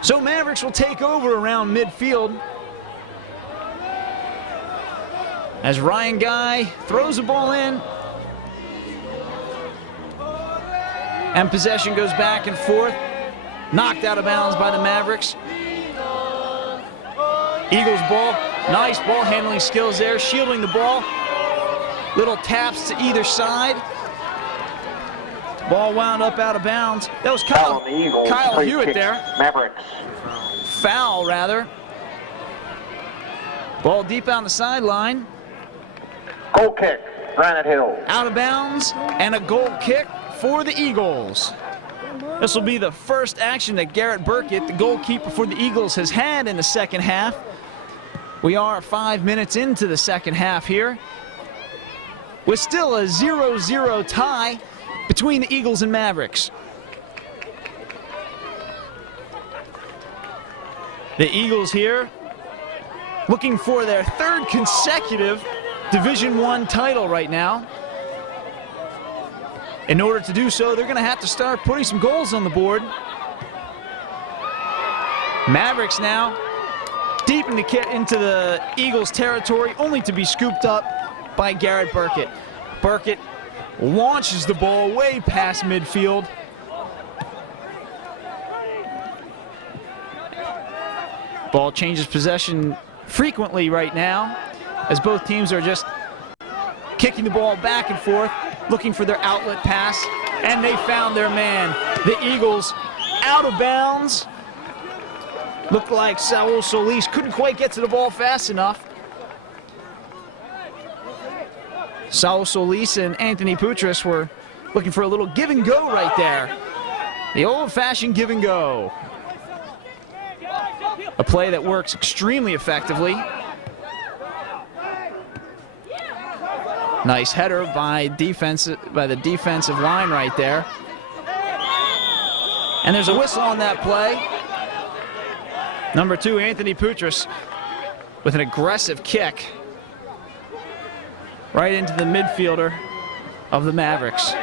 So Mavericks will take over around midfield as Ryan Guy throws the ball in, and possession goes back and forth, knocked out of bounds by the Mavericks. Eagles ball, nice ball handling skills there, shielding the ball. Little taps to either side. Ball wound up out of bounds. That was Kyle Hewitt there. Mavericks. Foul, rather. Ball deep on the sideline. Goal kick, Granite Hill. Out of bounds, and a goal kick for the Eagles. This will be the first action that Garrett Burkett, the goalkeeper for the Eagles, has had in the second half. We are 5 minutes into the second half here, with still a 0-0 tie between the Eagles and Mavericks. The Eagles here looking for their third consecutive Division I title right now. In order to do so, they're going to have to start putting some goals on the board. Mavericks now deep into the Eagles' territory, only to be scooped up by Garrett Burkett. Burkett launches the ball way past midfield. Ball changes possession frequently right now, as both teams are just kicking the ball back and forth, looking for their outlet pass, and they found their man. The Eagles out of bounds. Looked like Saul Solis couldn't quite get to the ball fast enough. Saul Solis and Anthony Putras were looking for a little give and go right there. The old-fashioned give and go. A play that works extremely effectively. Nice header by the defensive line right there. And there's a whistle on that play. Number 2, Anthony Putras, with an aggressive kick right into the midfielder of the Mavericks.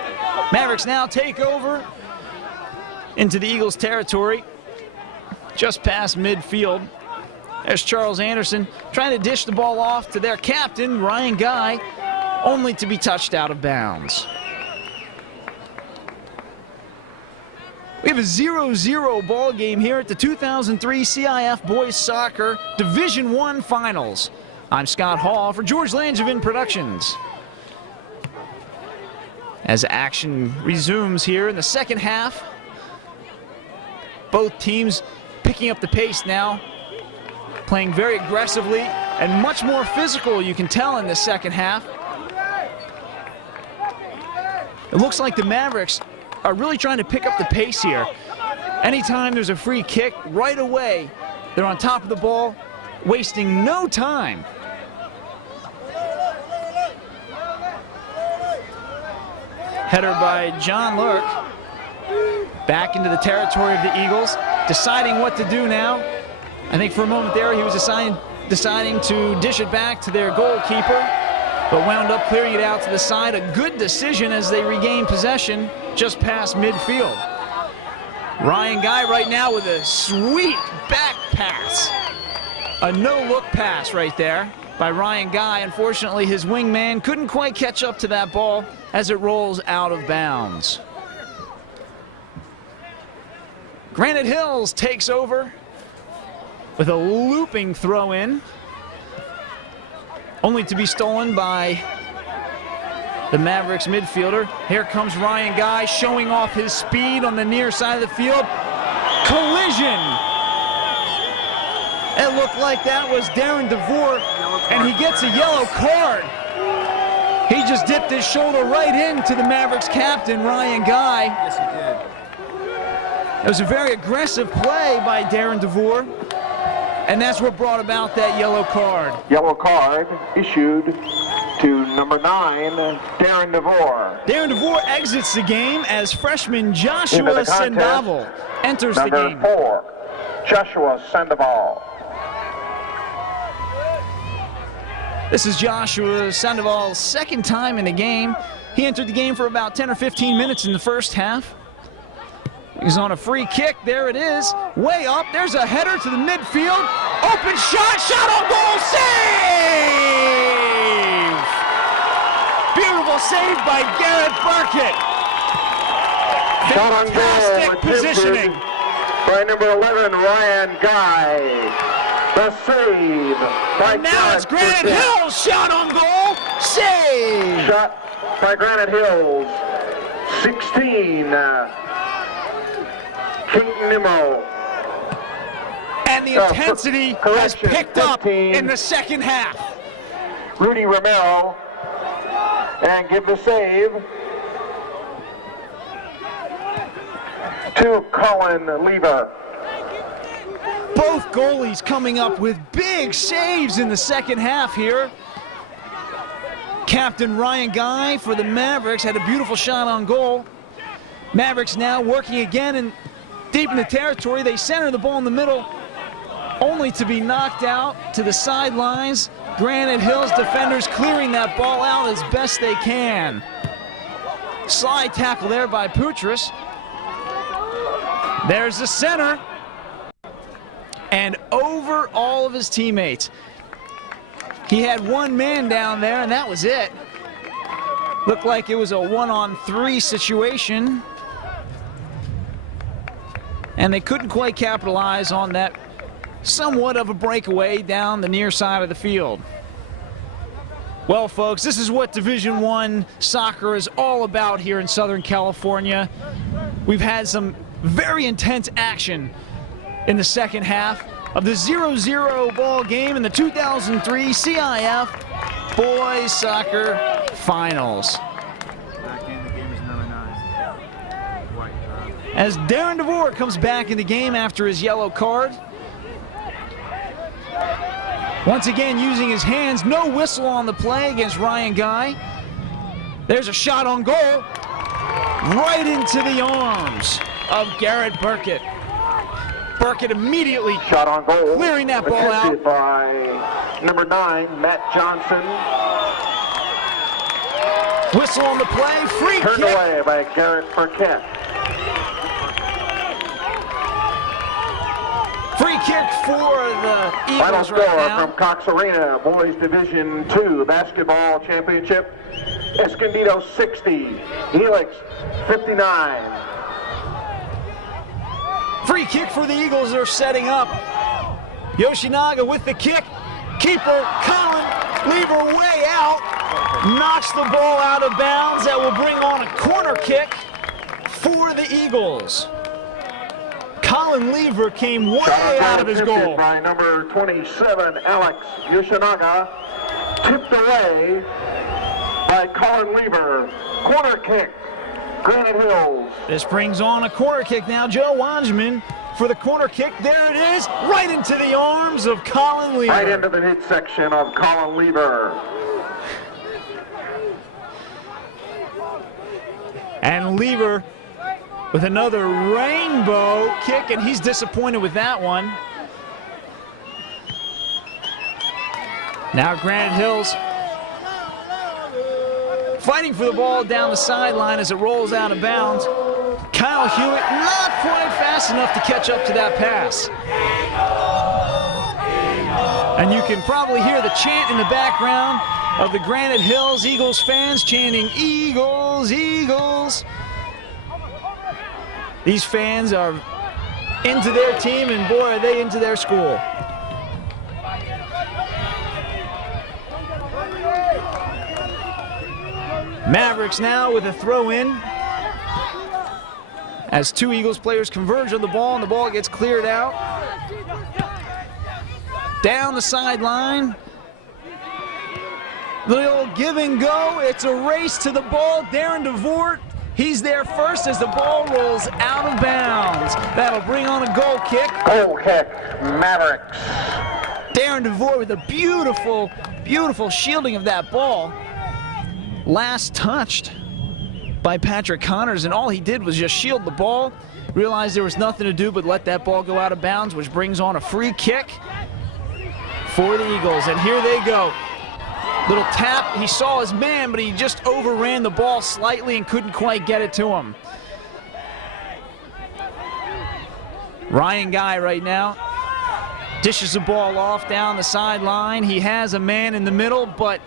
Mavericks now take over into the Eagles' territory, just past midfield. There's Charles Anderson trying to dish the ball off to their captain, Ryan Guy, only to be touched out of bounds. We have a 0-0 ball game here at the 2003 CIF Boys Soccer Division I Finals. I'm Scott Hall for George Langevin Productions. As action resumes here in the second half, both teams picking up the pace now, playing very aggressively and much more physical, you can tell, in the second half. It looks like the Mavericks are really trying to pick up the pace here. Anytime there's a free kick, right away they're on top of the ball, wasting no time. Header by John Lurk. Back into the territory of the Eagles, deciding what to do now. I think for a moment there he was deciding to dish it back to their goalkeeper, but wound up clearing it out to the side. A good decision as they regain possession just past midfield. Ryan Guy right now with a sweet back pass. A no-look pass right there by Ryan Guy. Unfortunately, his wingman couldn't quite catch up to that ball as it rolls out of bounds. Granite Hills takes over with a looping throw-in, only to be stolen by the Mavericks midfielder. Here comes Ryan Guy showing off his speed on the near side of the field. Collision! It looked like that was Darren DeVore, and he gets a yellow card. He just dipped his shoulder right into the Mavericks captain, Ryan Guy. Yes, he did. It was a very aggressive play by Darren DeVore, and that's what brought about that yellow card. Yellow card issued to number 9, Darren DeVore. Darren DeVore exits the game as freshman Joshua Sandoval enters the Number game. 4, Joshua Sandoval. This is Joshua Sandoval's second time in the game. He entered the game for about 10 or 15 minutes in the first half. He's on a free kick. There it is. Way up. There's a header to the midfield. Open shot. Shot on goal. Save! Beautiful save by Garrett Burkett. Shot on Fantastic goal. positioning. By number 11, Ryan Guy. The save by And now it's Granite Hills. Shot on goal. Save! Shot by Granite Hills. 16. Keaton Nimmo. And the intensity has picked up 15. in the second half. Rudy Romero. And give the save to Colin Lever. Both goalies coming up with big saves in the second half here. Captain Ryan Guy for the Mavericks had a beautiful shot on goal. Mavericks now working again and deep in the territory. They center the ball in the middle, only to be knocked out to the sidelines. Granite Hills defenders clearing that ball out as best they can. Slide tackle there by Putras. There's the center. And over all of his teammates. He had one man down there, and that was it. Looked like it was a 1-on-3 situation. And they couldn't quite capitalize on that somewhat of a breakaway down the near side of the field. Well, folks, this is what Division I soccer is all about here in Southern California. We've had some very intense action in the second half of the 0-0 ball game in the 2003 CIF Boys Soccer Finals. As Darren DeVore comes back in the game after his yellow card. Once again using his hands, no whistle on the play against Ryan Guy. There's a shot on goal, right into the arms of Garrett Burkett. Burkett immediately shot on goal, clearing that ball out. By number 9, Matt Johnson. Whistle on the play, free Turned kick. away by Garrett Burkett. Free kick for the Final Eagles score right now. from Cox Arena, Boys Division II Basketball Championship. Escondido 60, Helix 59. Free kick for the Eagles. They're setting up. Yoshinaga with the kick. Keeper Colin Lever way out. Knocks the ball out of bounds. That will bring on a corner kick for the Eagles. Colin Lever came way out of his goal. By number 27, Alex Yoshinaga. Tipped away by Colin Lever. Corner kick, Granite Hills. This brings on a corner kick now. Joe Wangeman for the corner kick. There it is, right into the arms of Colin Lever. Right into the midsection of Colin Lever. And Lever with another rainbow kick, and he's disappointed with that one. Now Granite Hills fighting for the ball down the sideline as it rolls out of bounds. Kyle Hewitt not quite fast enough to catch up to that pass. And you can probably hear the chant in the background of the Granite Hills Eagles fans chanting, "Eagles, Eagles." These fans are into their team, and boy, are they into their school. Mavericks now with a throw-in as two Eagles players converge on the ball, and the ball gets cleared out. Down the sideline. The old give and go. It's a race to the ball. Darren DeVore, he's there first as the ball rolls out of bounds. That'll bring on a goal kick. Goal kick, Mavericks. Darren DeVore with a beautiful, beautiful shielding of that ball. Last touched by Patrick Connors, and all he did was just shield the ball. Realized there was nothing to do but let that ball go out of bounds, which brings on a free kick for the Eagles. And here they go. Little tap. He saw his man, but he just overran the ball slightly and couldn't quite get it to him. Ryan Guy right now dishes the ball off down the sideline. He has a man in the middle, but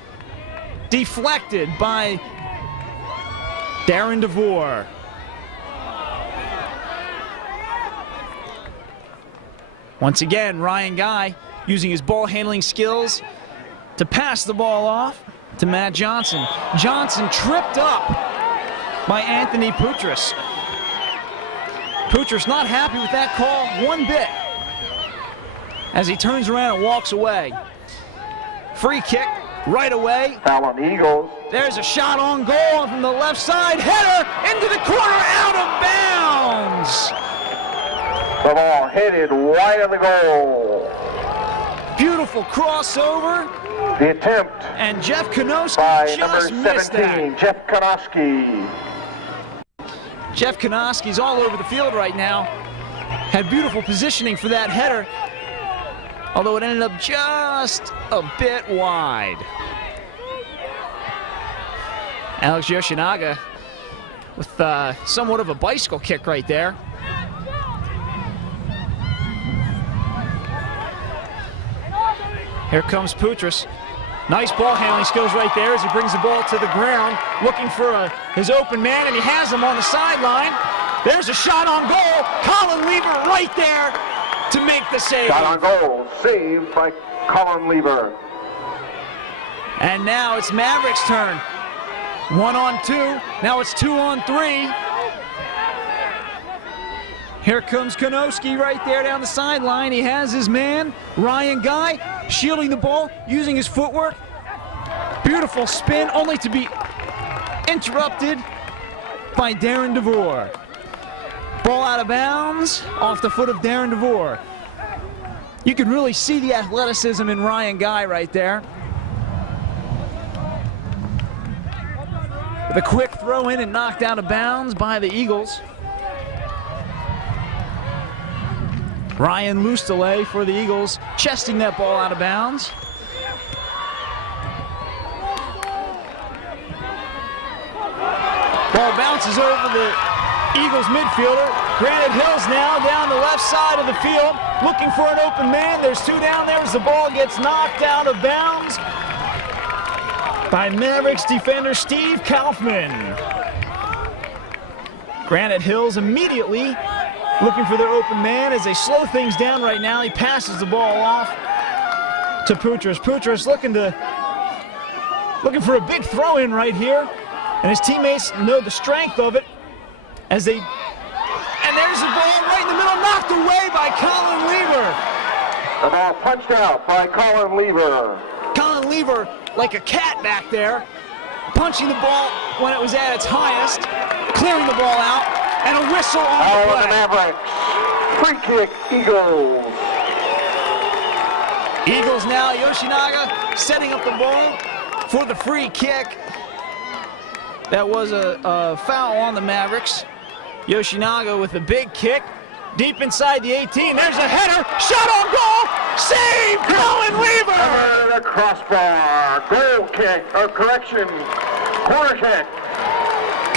deflected by Darren DeVore. Once again, Ryan Guy using his ball handling skills to pass the ball off to Matt Johnson. Johnson tripped up by Anthony Putras. Putras not happy with that call one bit as he turns around and walks away. Free kick right away. Foul on the Eagles. There's a shot on goal from the left side. Header into the corner, out of bounds. The ball headed wide of the goal. Beautiful crossover. The attempt And Jeff Konoski by just number missed 17, that. Jeff Konoski. Jeff Konoski's all over the field right now. Had beautiful positioning for that header, although it ended up just a bit wide. Alex Yoshinaga with somewhat of a bicycle kick right there. Here comes Putras. Nice ball handling skills right there as he brings the ball to the ground, looking for his open man, and he has him on the sideline. There's a shot on goal. Colin Lever right there to make the save. Shot on goal, saved by Colin Lever. And now it's Mavericks' turn. 1-on-2. Now it's 2-on-3. Here comes Konoski right there down the sideline. He has his man, Ryan Guy, shielding the ball, using his footwork. Beautiful spin, only to be interrupted by Darren DeVore. Ball out of bounds, off the foot of Darren DeVore. You can really see the athleticism in Ryan Guy right there. With a quick throw in and knocked out of bounds by the Eagles. Ryan Lustele for the Eagles, chesting that ball out of bounds. Ball bounces over the Eagles midfielder. Granite Hills now down the left side of the field, looking for an open man. There's two down there as the ball gets knocked out of bounds by Mavericks defender Steve Kaufman. Granite Hills immediately looking for their open man as they slow things down right now. He passes the ball off to Putras. Putras looking for a big throw in right here, and his teammates know the strength of it as they, and there's the ball right in the middle, knocked away by Colin Lever. The ball punched out by Colin Lever. Colin Lever, like a cat back there, punching the ball when it was at its highest, clearing the ball out, and a whistle on the play. The Mavericks. Free kick, Eagles. Eagles now, Yoshinaga setting up the ball for the free kick. That was a foul on the Mavericks. Yoshinaga with a big kick, deep inside the 18. There's a header, shot on goal, save, Colin Lever! Over the crossbar, goal kick, or correction, corner kick.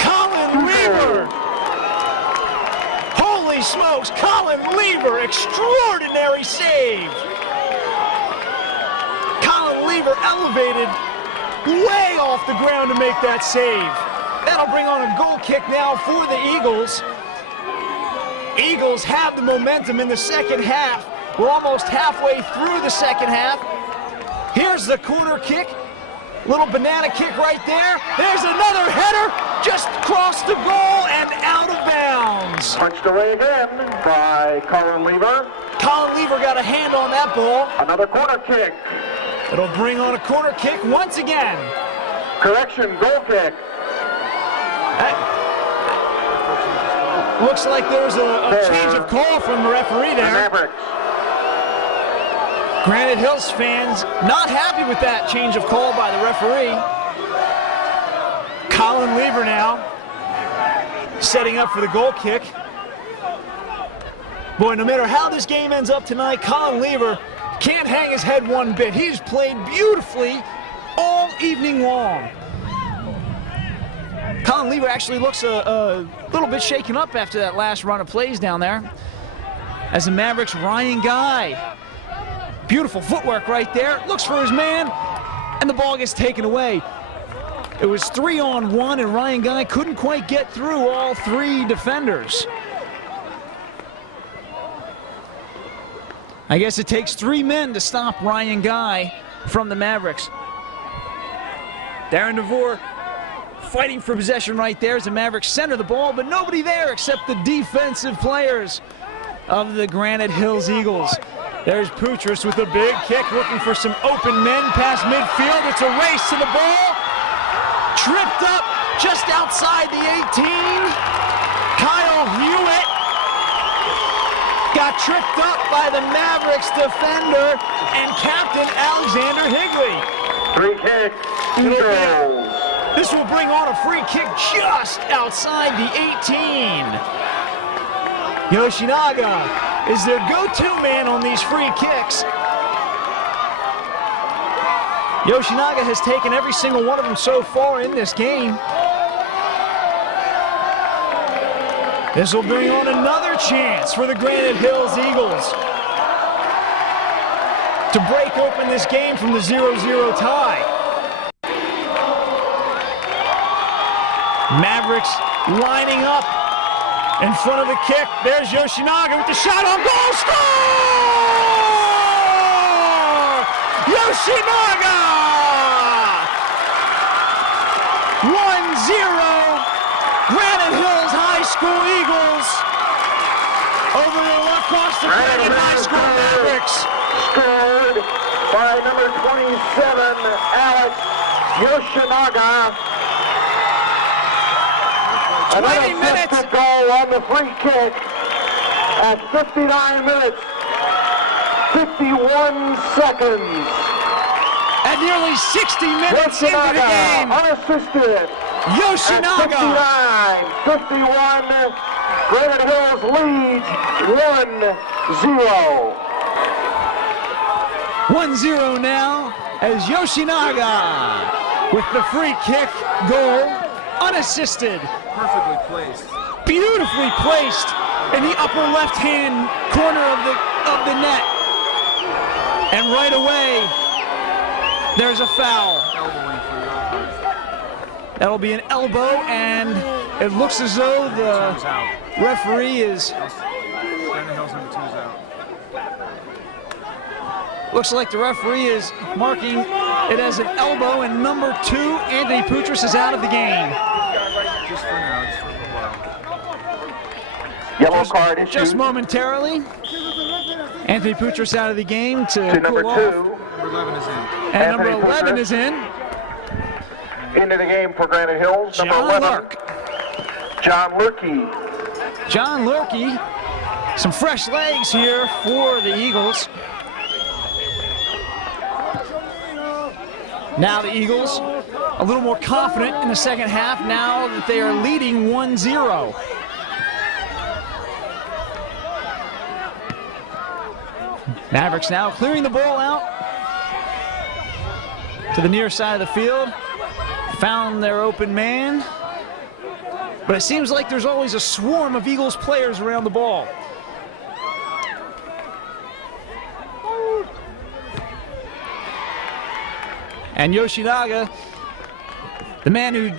Colin Lever! Holy smokes, Colin Lever, extraordinary save! Colin Lever elevated way off the ground to make that save. That'll bring on a goal kick now for the Eagles. Eagles have the momentum in the second half. We're almost halfway through the second half. Here's the corner kick. Little banana kick right there. There's another header, just crossed the goal and out of bounds. Punched away again by Colin Lever. Colin Lever got a hand on that ball. Another corner kick. It'll bring on a corner kick once again. Correction, goal kick. Looks like there's a change of call from the referee there. Mavericks. Granite Hills fans not happy with that change of call by the referee. Colin Lever now setting up for the goal kick. Boy, no matter how this game ends up tonight, Colin Lever can't hang his head one bit. He's played beautifully all evening long. Colin Lever actually looks a little bit shaken up after that last run of plays down there. As the Mavericks, Ryan Guy. Beautiful footwork right there. Looks for his man, and the ball gets taken away. It was 3-on-1, and Ryan Guy couldn't quite get through all three defenders. I guess it takes three men to stop Ryan Guy from the Mavericks. Darren DeVore fighting for possession right there as the Mavericks center the ball, but nobody there except the defensive players of the Granite Hills Eagles. There's Putras with a big kick, looking for some open men past midfield. It's a race to the ball. Tripped up just outside the 18. Kyle Hewitt got tripped up by the Mavericks defender and captain Alexander Higley. Free kick, Eagles. This will bring on a free kick just outside the 18. Yoshinaga is their go-to man on these free kicks. Yoshinaga has taken every single one of them so far in this game. This will bring on another chance for the Granite Hills Eagles to break open this game from the 0-0 tie. Mavericks lining up in front of the kick. There's Yoshinaga with the shot on goal. Score! Yoshinaga! 1-0. Granite Hills High School Eagles over the Costa High School Mavericks. Scored by number 27, Alex Yoshinaga. Another 20 minutes. goal on the free kick at 59 minutes, 51 seconds. At nearly 60 minutes into the game, unassisted. Yoshinaga. At 59, 51, Granite Hills leads 1-0. 1-0 now as Yoshinaga with the free kick goal, unassisted. Perfectly placed. Beautifully placed in the upper left-hand corner of the net. And right away, there's a foul. That'll be an elbow, and it looks as though the referee is... Looks like the referee is marking it as an elbow, and number 2, Anthony Poutras, is out of the game. Just for now, it's for a while. Yellow card issued. Just momentarily. Anthony Poutras out of the game to number cool 2. off. Number 11 is in. And Anthony number 11 Poutras. is in. Into the game for Granite Hills, number John 11, Lurk. John Lurkey. John Lurkey. Some fresh legs here for the Eagles. Now the Eagles a little more confident in the second half now that they are leading 1-0. Mavericks now clearing the ball out to the near side of the field. Found their open man. But it seems like there's always a swarm of Eagles players around the ball. And Yoshinaga, the man who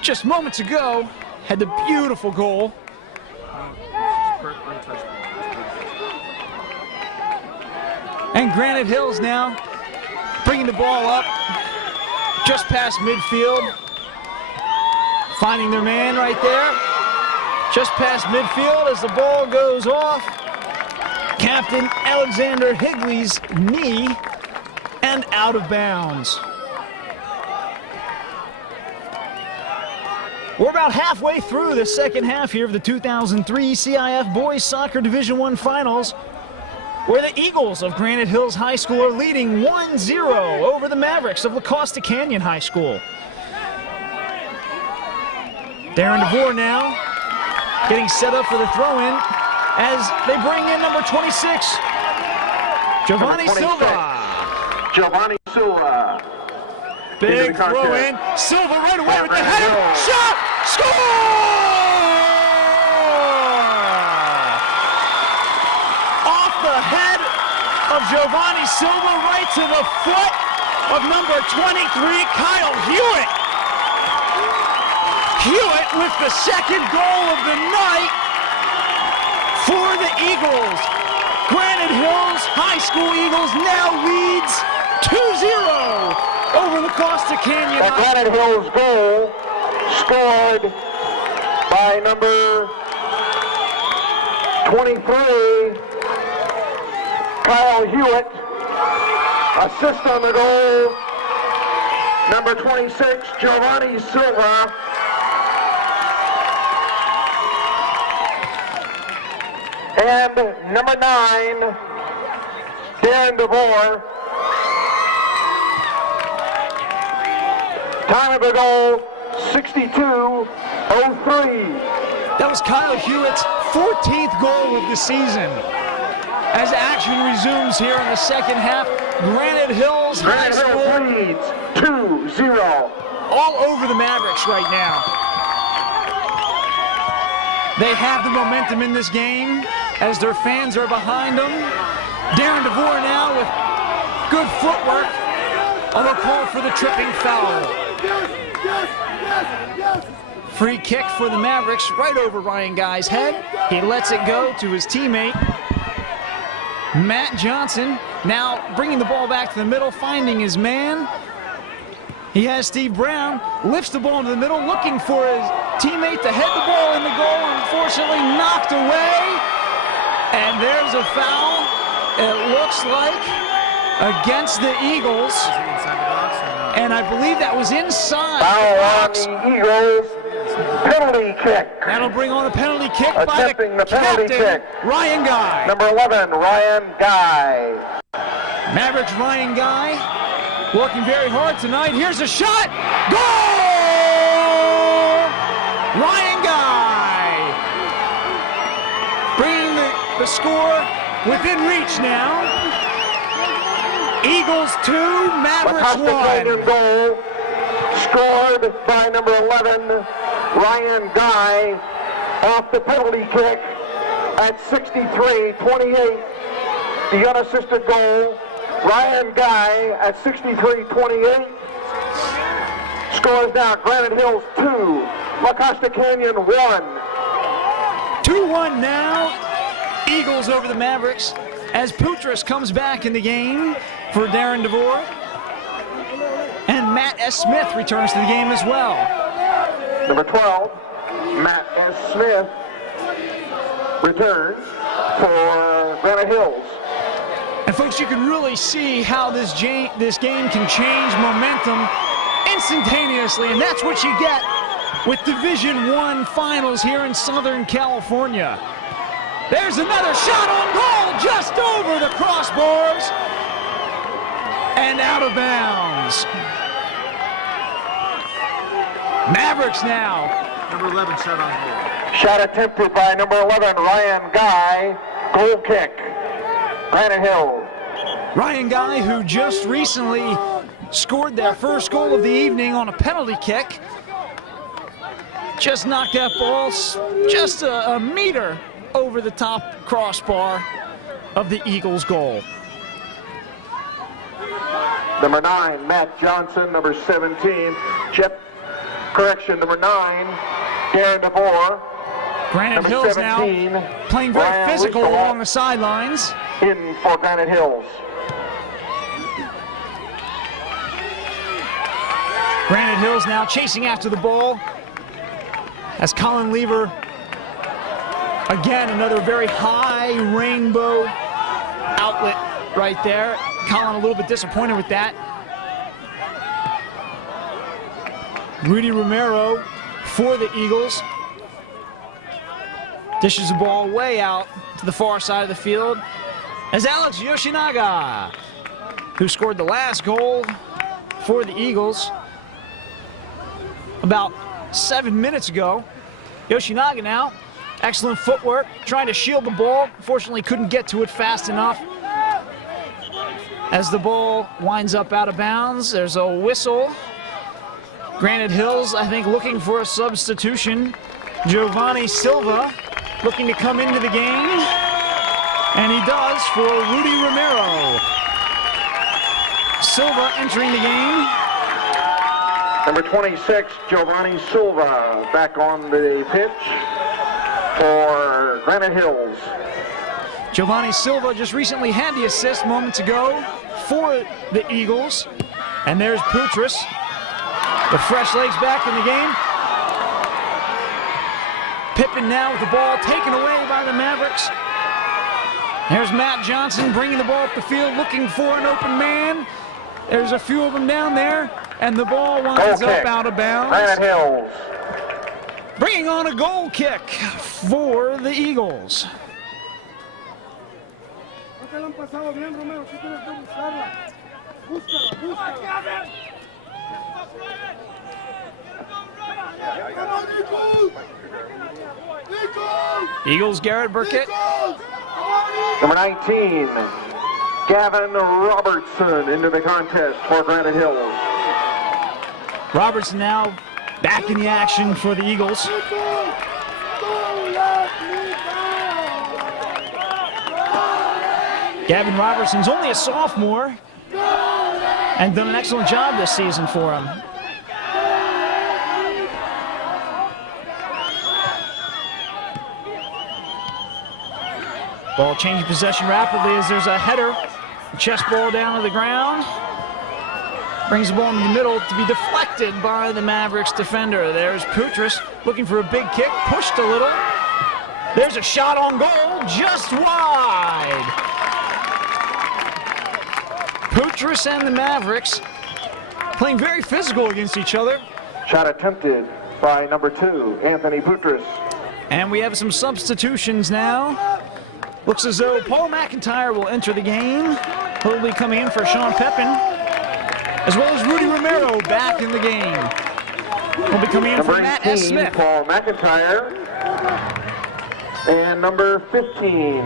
just moments ago had the beautiful goal. And Granite Hills now bringing the ball up just past midfield. Finding their man right there. Just past midfield as the ball goes off. Captain Alexander Higley's knee and out of bounds. We're about halfway through the second half here of the 2003 CIF Boys Soccer Division I Finals, where the Eagles of Granite Hills High School are leading 1-0 over the Mavericks of La Costa Canyon High School. Darren DeVore now getting set up for the throw-in as they bring in number 26, Giovanni Silva. Giovanni Silva. Big throw in. Silva right away with the header. Shot! Score! Off the head of Giovanni Silva, right to the foot of number 23, Kyle Hewitt. Hewitt with the second goal of the night for the Eagles. Granite Hills High School Eagles now leads 2-0 over the Costa Canyon. The Granite Hills goal scored by number 23, Kyle Hewitt. Assist on the goal, number 26, Giovanni Silva. And number 9, Darren DeVore. Time of the goal, 62-03. That was Kyle Hewitt's 14th goal of the season. As action resumes here in the second half, Granite Hills High Granite Hills School leads 2-0. all over the Mavericks right now. They have the momentum in this game as their fans are behind them. Darren DeVore now with good footwork on the call for the tripping foul. Free kick for the Mavericks right over Ryan Guy's head. He lets it go to his teammate, Matt Johnson, now bringing the ball back to the middle, finding his man. He has Steve Brown, lifts the ball into the middle, looking for his teammate to head the ball in the goal, unfortunately knocked away. And there's a foul, it looks like, against the Eagles. Is it inside the box or not? And I believe that was inside the Foul on box. the Eagles. Penalty kick. That'll bring on a penalty kick by Attempting the the penalty captain, kick. Ryan Guy. Number 11, Ryan Guy. Mavericks Ryan Guy working very hard tonight. Here's a shot. Goal! Ryan Guy bringing the score within reach now. Eagles 2, Mavericks Costa 1. goal scored by number 11, Ryan Guy, off the penalty kick at 63-28. The unassisted goal, Ryan Guy at 63-28. Scores now Granite Hills 2, La Costa Canyon 1. 2-1 now. Eagles over the Mavericks as Poutras comes back in the game for Darren DeVore. And Matt S. Smith returns to the game as well. Number 12, Matt S. Smith returns for Granite Hills. And folks, you can really see how this game can change momentum instantaneously, and that's what you get with Division I finals here in Southern California. There's another shot on goal, just over the crossbars and out of bounds. Mavericks now. Number 11 shot on goal. Shot attempted by number 11, Ryan Guy. Goal kick, Granite Hills. Ryan Guy, who just recently scored their first goal of the evening on a penalty kick, just knocked that ball just a meter over the top crossbar of the Eagles' goal. Number 9, Matt Johnson. Number 17, number 9, Darren DeVore. Granite Number Hills 17, now playing very Ryan physical Russo along the sidelines. in for Granite Hills. Granite Hills now chasing after the ball as Colin Lever, again, another very high rainbow outlet right there. Colin a little bit disappointed with that. Rudy Romero for the Eagles dishes the ball way out to the far side of the field as Alex Yoshinaga, who scored the last goal for the Eagles about 7 minutes ago. Yoshinaga now, excellent footwork, trying to shield the ball. Unfortunately, couldn't get to it fast enough. As the ball winds up out of bounds, there's a whistle. Granite Hills, I think, looking for a substitution. Giovanni Silva looking to come into the game, and he does for Rudy Romero. Silva entering the game. Number 26, Giovanni Silva, back on the pitch for Granite Hills. Giovanni Silva just recently had the assist moments ago for the Eagles. And there's Poutras, with fresh legs back in the game. Pippen now with the ball taken away by the Mavericks. There's Matt Johnson bringing the ball up the field, looking for an open man. There's a few of them down there, and the ball winds up out of bounds. Granite Hills. Bringing on a goal kick for the Eagles. Eagles, Garrett Burkett. Number 19, Gavin Robertson into the contest for Granite Hills. Robertson now back in the action for the Eagles. Gavin Robertson's only a sophomore and done an excellent job this season for him. Ball changing possession rapidly as there's a header. Chest ball down to the ground. Brings the ball in the middle to be deflected by the Mavericks defender. There's Putras looking for a big kick, pushed a little. There's a shot on goal, just wide. Putras and the Mavericks playing very physical against each other. Shot attempted by number 2, Anthony Putras. And we have some substitutions now. Looks as though Paul McIntyre will enter the game. He'll be coming in for Sean Pepin, as well as Rudy Romero back in the game. He'll be coming in number for Matt 18, S. Smith. Paul McIntyre. And number 15,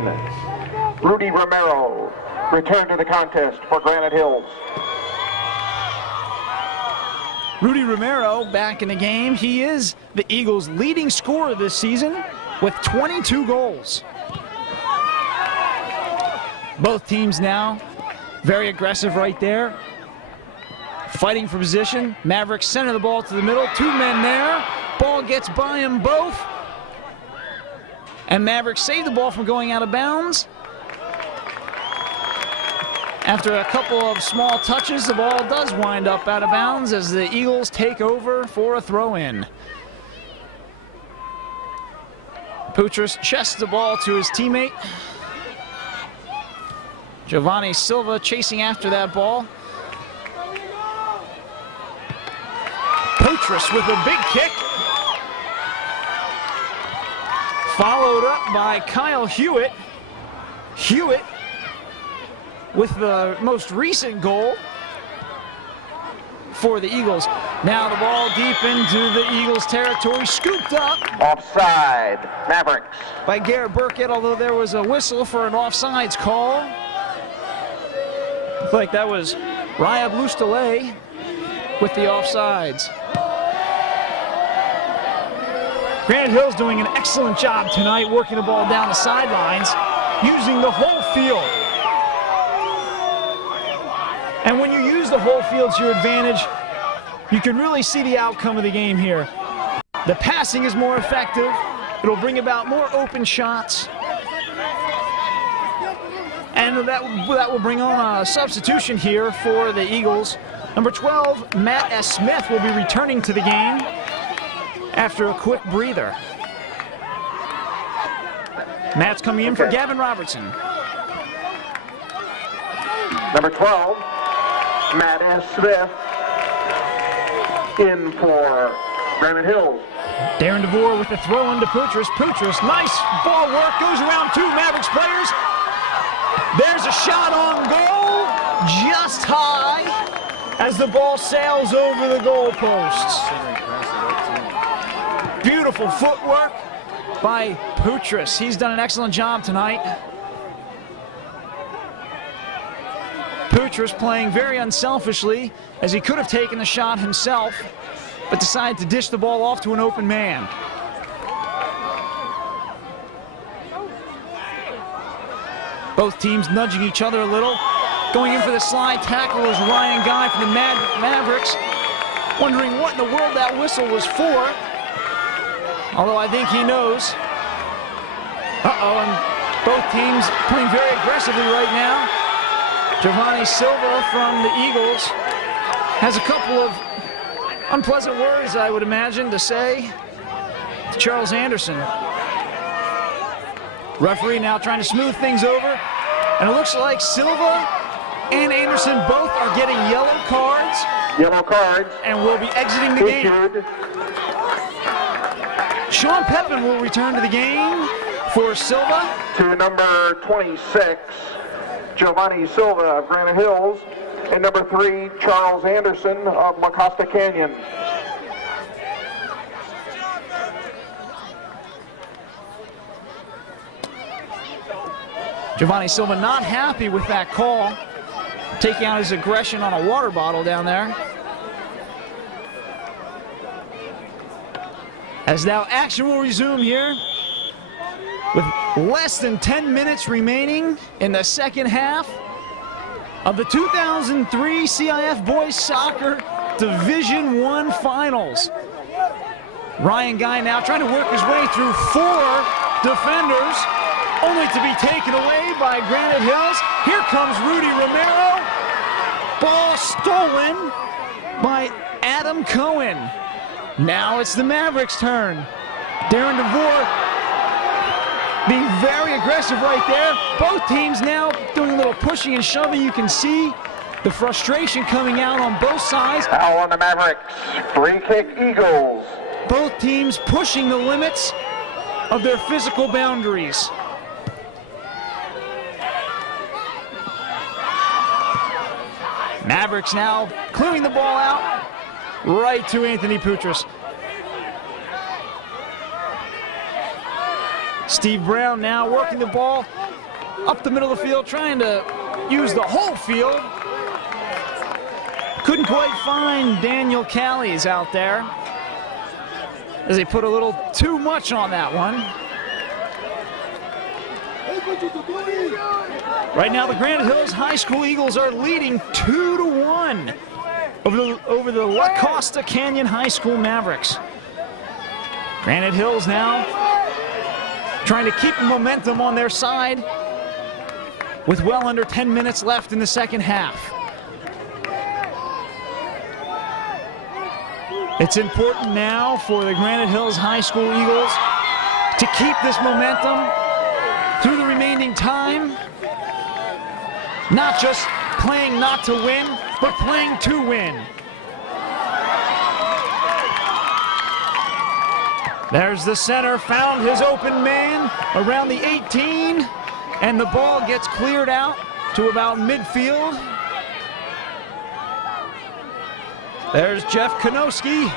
Rudy Romero, return to the contest for Granite Hills. Rudy Romero back in the game. He is the Eagles' leading scorer this season with 22 goals. Both teams now very aggressive right there. Fighting for position. Mavericks center the ball to the middle. 2 men there. Ball gets by them both. And Mavericks save the ball from going out of bounds. After a couple of small touches, the ball does wind up out of bounds as the Eagles take over for a throw-in. Putras chests the ball to his teammate. Giovanni Silva chasing after that ball. Putras with a big kick. Followed up by Kyle Hewitt. Hewitt with the most recent goal for the Eagles. Now the ball deep into the Eagles' territory, scooped up. Offside, Mavericks. By Garrett Burkett, although there was a whistle for an offsides call. Looked like that was Rayab Lustalay with the offsides. Granite Hill's doing an excellent job tonight working the ball down the sidelines, using the whole field. And when you use the whole field to your advantage, you can really see the outcome of the game here. The passing is more effective. It'll bring about more open shots. And that will bring on a substitution here for the Eagles. Number 12, Matt S. Smith will be returning to the game after a quick breather. Matt's coming in for Gavin Robertson. Number 12, Matt S. Smith in for Granite Hills. Darren DeVore with the throw into Putras. Putras, nice ball work, goes around 2 Mavericks players. There's a shot on goal, just high, as the ball sails over the goalposts. Beautiful footwork by Putras. He's done an excellent job tonight. Putras playing very unselfishly, as he could have taken the shot himself, but decided to dish the ball off to an open man. Both teams nudging each other a little. Going in for the slide tackle is Ryan Guy from the Mavericks, wondering what in the world that whistle was for. Although I think he knows. And both teams playing very aggressively right now. Giovanni Silva from the Eagles has a couple of unpleasant words, I would imagine, to say to Charles Anderson. Referee now trying to smooth things over. And it looks like Silva and Anderson both are getting yellow cards. Yellow cards. And will be exiting the game. Sean Pepin will return to the game for Silva. To number 26, Giovanni Silva of Granite Hills. And number 3, Charles Anderson of Costa Canyon. Giovanni Silva not happy with that call, taking out his aggression on a water bottle down there. As now action will resume here with less than 10 minutes remaining in the second half of the 2003 CIF Boys Soccer Division I Finals. Ryan Guy now trying to work his way through 4 defenders, only to be taken away by Granite Hills. Here comes Rudy Romero. Ball stolen by Adam Cohen. Now it's the Mavericks' turn. Darren DeVore being very aggressive right there. Both teams now doing a little pushing and shoving. You can see the frustration coming out on both sides. Foul on the Mavericks. Free kick, Eagles. Both teams pushing the limits of their physical boundaries. Mavericks now clearing the ball out right to Anthony Poutras. Steve Brown now working the ball up the middle of the field, trying to use the whole field. Couldn't quite find Daniel Callies out there, as they put a little too much on that one. Right now, the Granite Hills High School Eagles are leading 2-1 over the La Costa Canyon High School Mavericks. Granite Hills now trying to keep the momentum on their side with well under 10 minutes left in the second half. It's important now for the Granite Hills High School Eagles to keep this momentum through the remaining time. Not just playing not to win, but playing to win. There's the center, found his open man around the 18, and the ball gets cleared out to about midfield. There's Jeff Konowski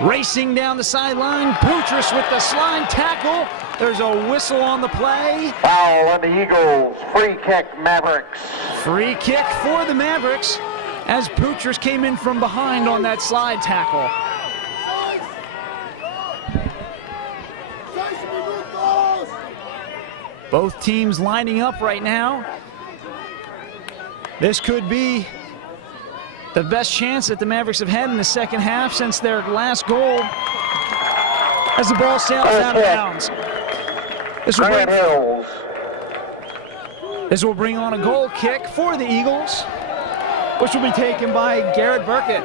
racing down the sideline. Poutras with the slide tackle. There's a whistle on the play. Foul on the Eagles. Free kick, Mavericks. Free kick for the Mavericks as Poutras came in from behind on that slide tackle. Both teams lining up right now. This could be the best chance that the Mavericks have had in the second half since their last goal, as the ball sails out of bounds. This will bring on a goal kick for the Eagles, which will be taken by Garrett Burkett.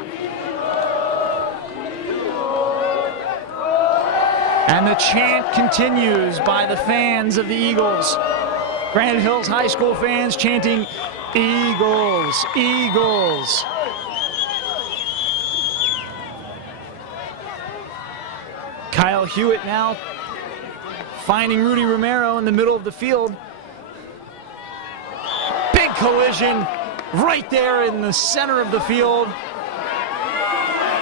And the chant continues by the fans of the Eagles. Granite Hills High School fans chanting, "Eagles, Eagles." Kyle Hewitt now finding Rudy Romero in the middle of the field. Big collision right there in the center of the field.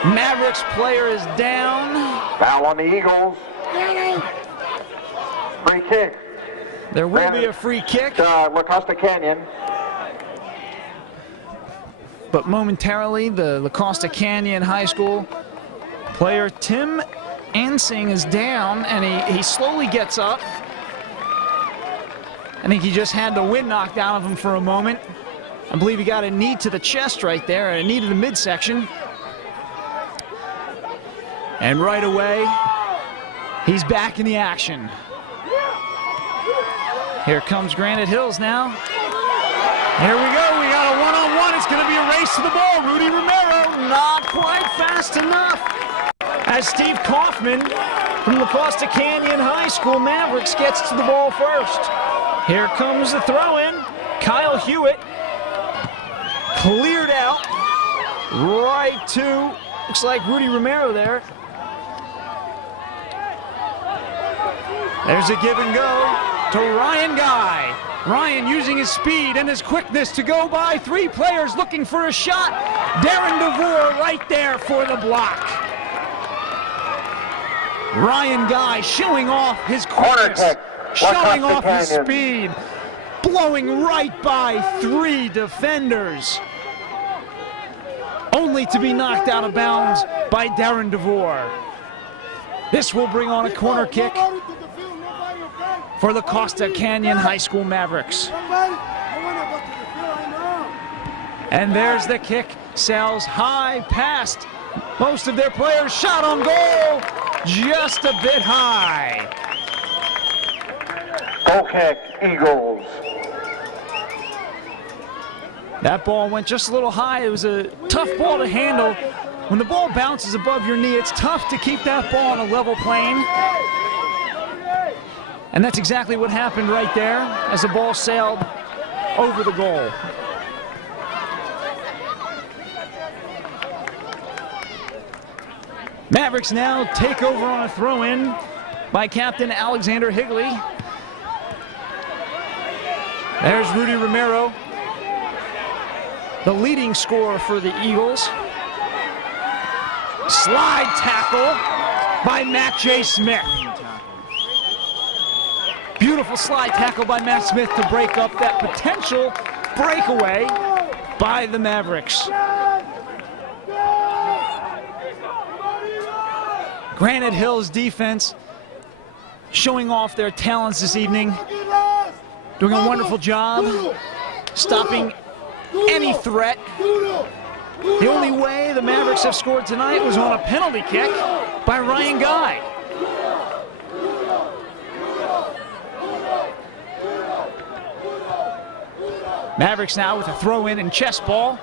Mavericks player is down. Foul on the Eagles. Free kick. There will be a free kick. La Costa Canyon. But momentarily, the La Costa Canyon High School player Tim Ansing is down, and he slowly gets up. I think he just had the wind knocked out of him for a moment. I believe he got a knee to the chest right there, and a knee to the midsection. And right away, he's back in the action. Here comes Granite Hills now. Here we go, we got a one-on-one. It's gonna be a race to the ball. Rudy Romero, not quite fast enough. As Steve Kaufman from La Costa Canyon High School Mavericks gets to the ball first. Here comes the throw-in. Kyle Hewitt cleared out right to, looks like Rudy Romero there. There's a give and go to Ryan Guy. Ryan using his speed and his quickness to go by 3 players looking for a shot. Darren DeVore right there for the block. Ryan Guy showing off his quickness, showing off his speed. blowing right by 3 defenders, only to be knocked out of bounds by Darren DeVore. This will bring on a corner kick for the Costa Canyon High School Mavericks. And there's the kick, sails high past most of their players. Shot on goal, just a bit high. Goal kick, Eagles. That ball went just a little high. It was a tough ball to handle. When the ball bounces above your knee, it's tough to keep that ball on a level plane. And that's exactly what happened right there as the ball sailed over the goal. Mavericks now take over on a throw-in by Captain Alexander Higley. There's Rudy Romero, the leading scorer for the Eagles. Slide tackle by Matt J. Smith. Beautiful slide tackle by Matt Smith to break up that potential breakaway by the Mavericks. Granite Hill's defense showing off their talents this evening, doing a wonderful job stopping any threat. The only way the Mavericks have scored tonight was on a penalty kick by Ryan Guy. Mavericks now with a throw-in and chest ball.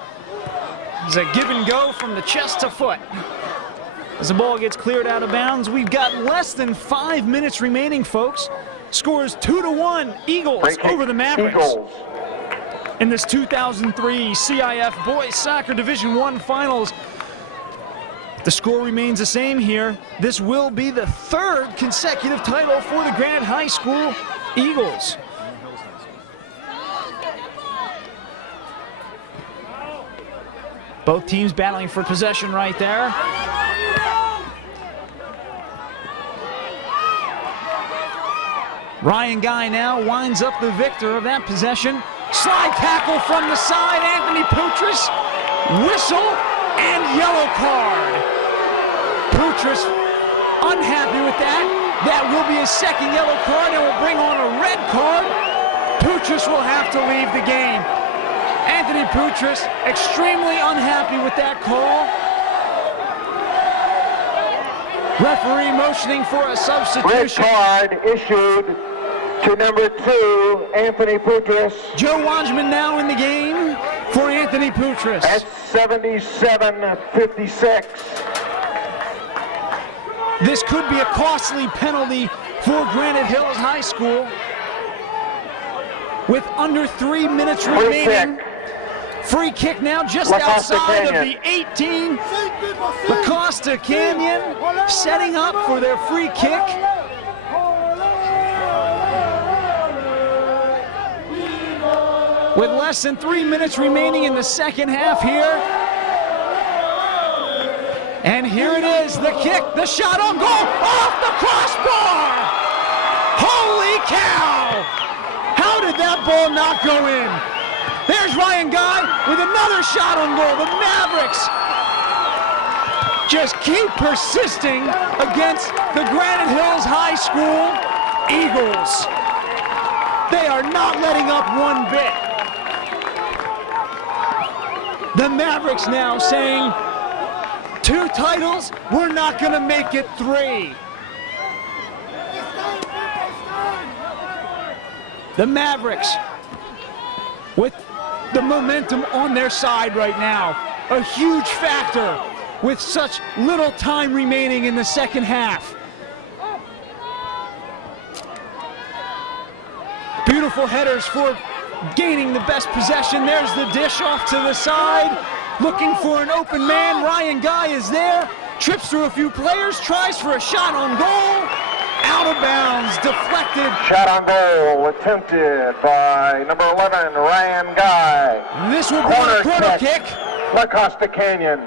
It's a give and go from the chest to foot. As the ball gets cleared out of bounds, we've got less than 5 minutes remaining, folks. Scores 2-1, Eagles over the Mavericks. Eagles. In this 2003 CIF Boys Soccer Division I Finals. The score remains the same here. This will be the 3rd consecutive title for the Granite High School Eagles. Both teams battling for possession right there. Ryan Guy now winds up the victor of that possession. Slide tackle from the side, Anthony Poutras. Whistle and yellow card. Poutras unhappy with that. That will be his 2nd yellow card and will bring on a red card. Poutras will have to leave the game. Anthony Poutras extremely unhappy with that call. Referee motioning for a substitution. Red card issued to number 2, Anthony Poutras. Joe Wajman now in the game for Anthony Poutras. At 77-56. This could be a costly penalty for Granite Hills High School. With under 3 minutes remaining. Free kick now just outside of the 18. The Costa Canyon setting up for their free kick. With less than 3 minutes remaining in the second half here. And here it is, the kick, the shot on goal, off the crossbar! Holy cow! How did that ball not go in? There's Ryan Guy with another shot on goal. The Mavericks just keep persisting against the Granite Hills High School Eagles. They are not letting up one bit. The Mavericks now saying, 2 titles, we're not going to make it 3. The Mavericks with the momentum on their side right now. A huge factor with such little time remaining in the second half. Beautiful headers for gaining the best possession. There's the dish off to the side. Looking for an open man. Ryan Guy is there. Trips through a few players. Tries for a shot on goal. Out of bounds. Deflected. Shot on goal attempted by number 11, Ryan Guy. This will be a corner kick. La Costa Canyon.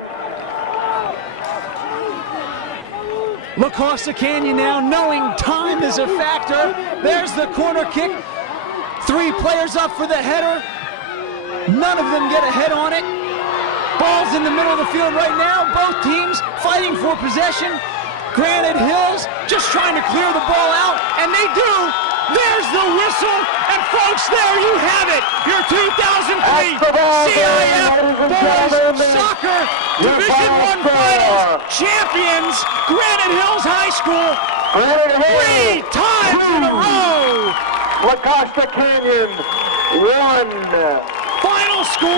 La Costa Canyon now knowing time is a factor. There's the corner kick Three players up for the header. None of them get a head on it. Ball's in the middle of the field right now. Both teams fighting for possession. Granite Hills just trying to clear the ball out, and they do. There's the whistle, and folks, there you have it. Your 2003 CIF Boys Soccer Division I Finals champions, Granite Hills High School, 3 times in a row. La Costa Canyon won. Final score,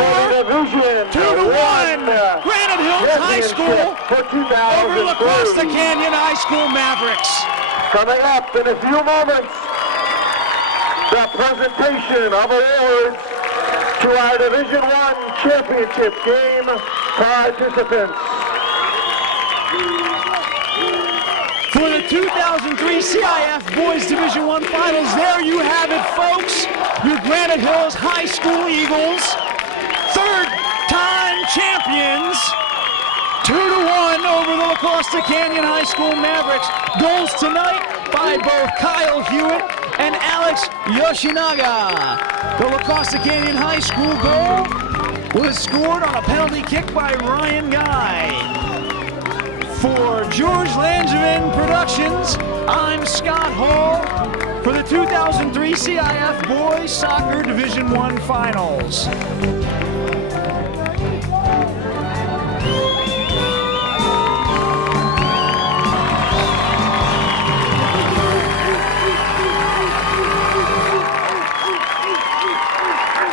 2-1. Granite Hills High School over La Costa Canyon High School Mavericks. Coming up in a few moments, the presentation of awards to our Division I championship game participants. For the 2003 CIF Boys Division I Finals, there you have it, folks. Your Granite Hills High School Eagles, third-time champions, 2-1 over the La Costa Canyon High School Mavericks. Goals tonight by both Kyle Hewitt and Alex Yoshinaga. The La Costa Canyon High School goal was scored on a penalty kick by Ryan Guy. For George Langevin Productions, I'm Scott Hall for the 2003 CIF Boys Soccer Division I Finals.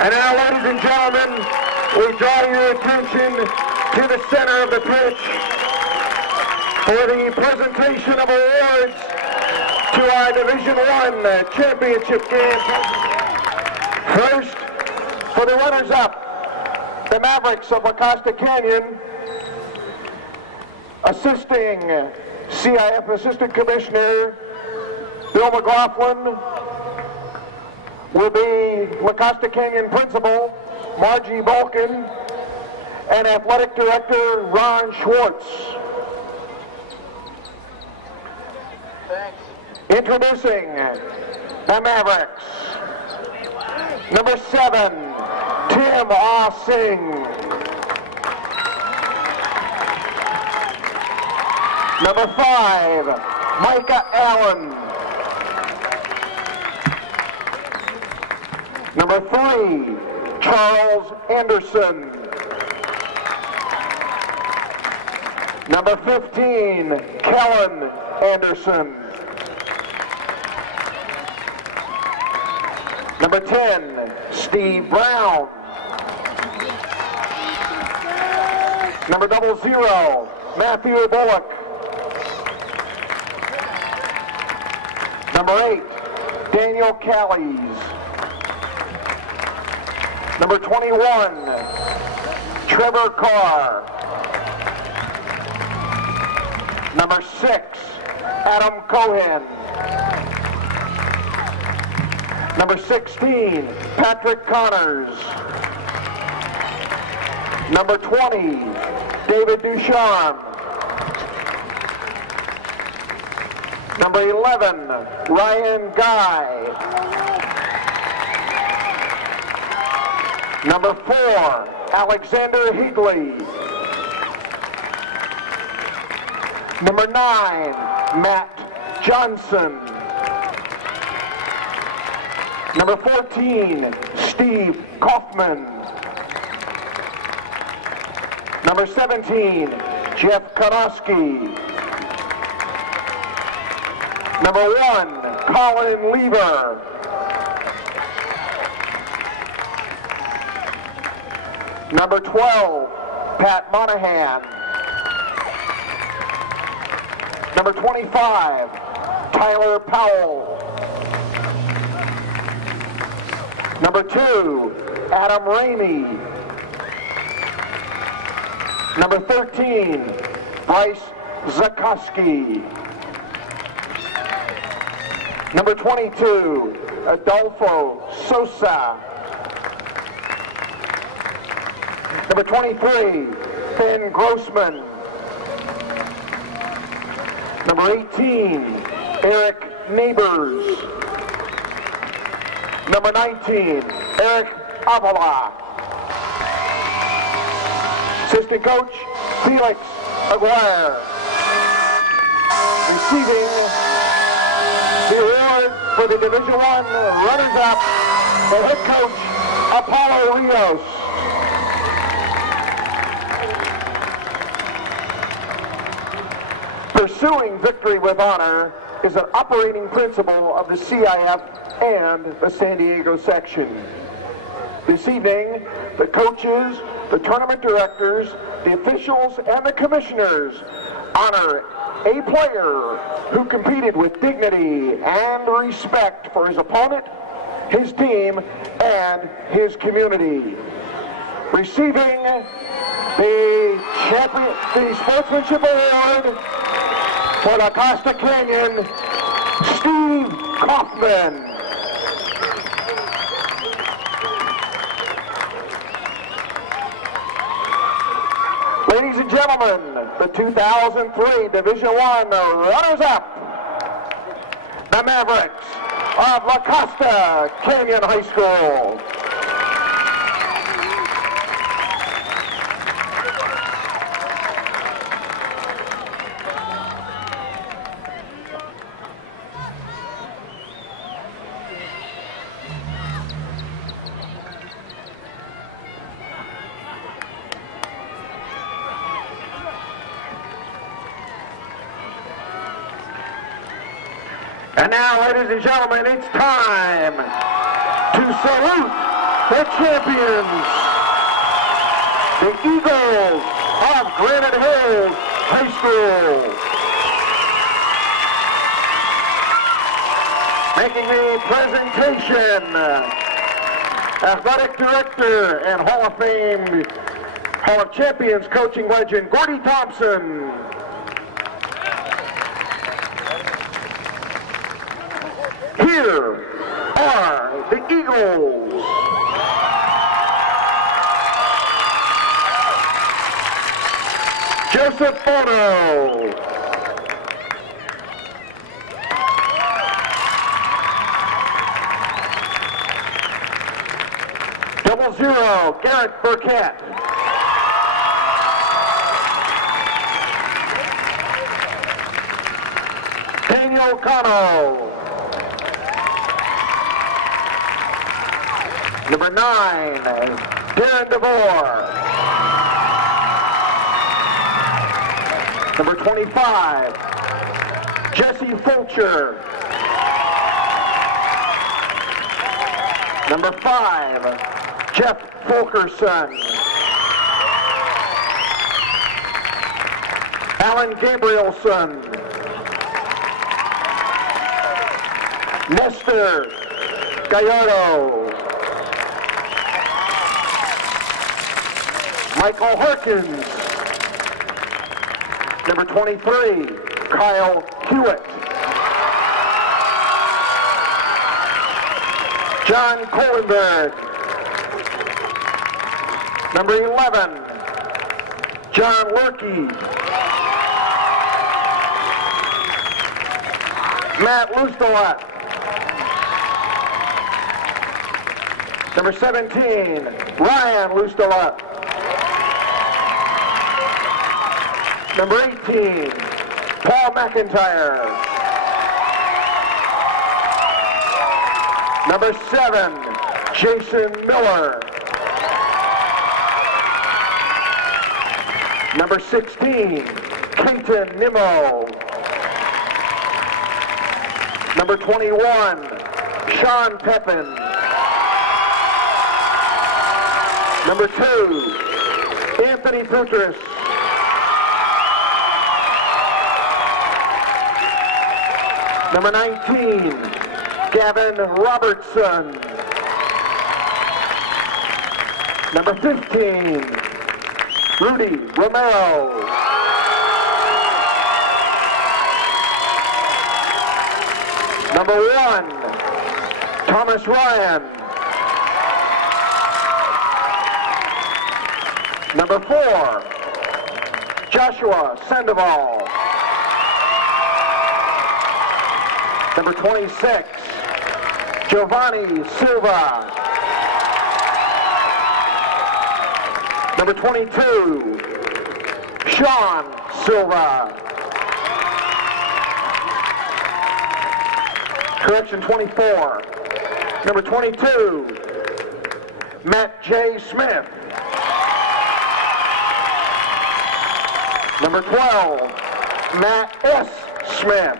And now, ladies and gentlemen, we draw your attention to the center of the pitch for the presentation of awards to our Division I championship game. First, for the runners-up, the Mavericks of La Costa Canyon, assisting CIF Assistant Commissioner Bill McLaughlin, will be La Costa Canyon Principal Margie Balkin and Athletic Director Ron Schwartz. Thanks. Introducing the Mavericks. Number 7, Tim Ah Singh. Number 5, Micah Allen. Number 3, Charles Anderson. Number 15, Kellen Anderson. Number 10, Steve Brown. Number 00, Matthew Bullock. Number 8, Daniel Callies. Number 21, Trevor Carr. Number 6, Adam Cohen. Number 16, Patrick Connors. Number 20, David Ducharme. Number 11, Ryan Guy. Number 4, Alexander Heatley. Number 9, Matt Johnson. Number 14, Steve Kaufman. Number 17, Jeff Konowski. Number 1, Colin Lever. Number 12, Pat Monahan. Number 25, Tyler Powell. Number 2, Adam Ramey. Number 13, Bryce Zakowski. Number 22, Adolfo Sosa. Number 23, Ben Grossman. Number 18, Eric Neighbors. Number 19, Eric Avila. Assistant coach, Felix Aguirre. Receiving the award for the Division I runners-up, the head coach, Apollo Rios. Pursuing victory with honor is an operating principle of the CIF and the San Diego section. This evening, the coaches, the tournament directors, the officials, and the commissioners honor a player who competed with dignity and respect for his opponent, his team, and his community. Receiving the Sportsmanship Award for the Costa Canyon, Steve Kaufman. Ladies and gentlemen, the 2003 Division I runners-up, the Mavericks of La Costa Canyon High School. And now, ladies and gentlemen, it's time to salute the champions, the Eagles of Granite Hills High School. Making the presentation, Athletic Director and Hall of Fame, Hall of Champions coaching legend, Gordy Thompson. Here are the Eagles. Joseph Bono. .00, Garrett Burkett. Daniel Cano. Number 9, Darren DeVore. Number 25, Jesse Fulcher. Number 5, Jeff Fulkerson. Alan Gabrielson. Nestor Gallardo. Michael Harkins. Number 23, Kyle Hewitt. John Kohlenberg. Number 11, John Lurkey. Matt Lustolat. Number 17, Ryan Lustolat. Number 18, Paul McIntyre. Number 7, Jason Miller. Number 16, Clayton Nimmo. Number 21, Sean Pepin. Number 2, Anthony Petrus. Number 19, Gavin Robertson. Number 15, Rudy Romero. Number 1, Thomas Ryan. Number 4, Joshua Sandoval. Number 26, Giovanni Silva. Number 22, Sean Silva. Correction, 24. Number 22, Matt J. Smith. Number 12, Matt S. Smith.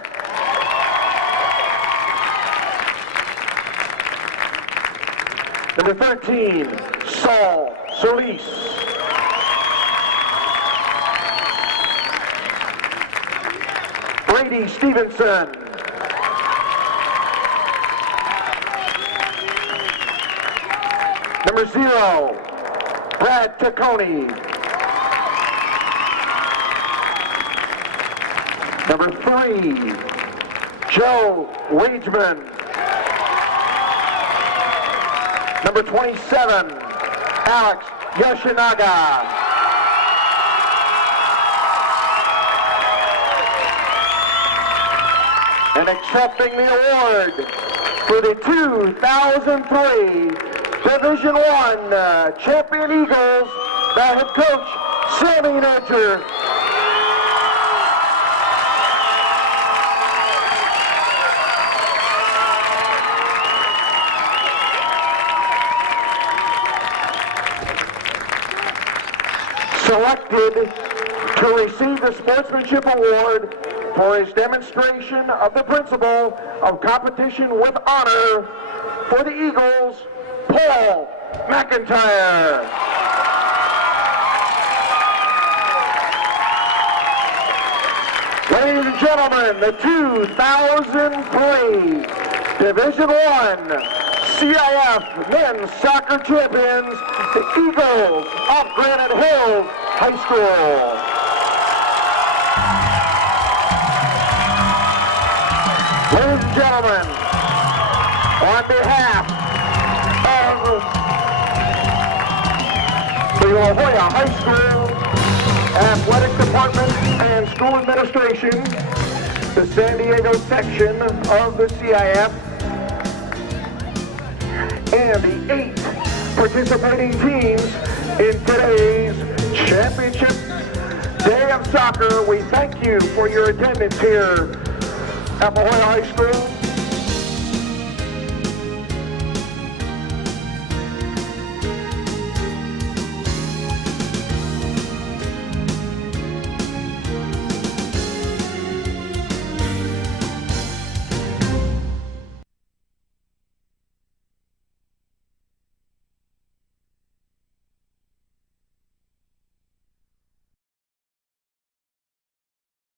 Number 13, Saul Solis. Brady Stevenson. Number 0, Brad Taccone. Number 3, Joe Wageman. Number 27, Alex Yoshinaga. And accepting the award for the 2003 Division I Champion Eagles, the head coach, Sammy Nurture. Selected to receive the Sportsmanship Award for his demonstration of the principle of competition with honor for the Eagles, Paul McIntyre. Ladies and gentlemen, the 2003 Division I CIF Men's Soccer Champions, the Eagles of Granite Hills High School. Ladies and gentlemen, on behalf of the La Jolla High School Athletic Department and School Administration, the San Diego section of the CIF, and the 8 participating teams in today's championship day of soccer, we thank you for your attendance here at La Jolla High School.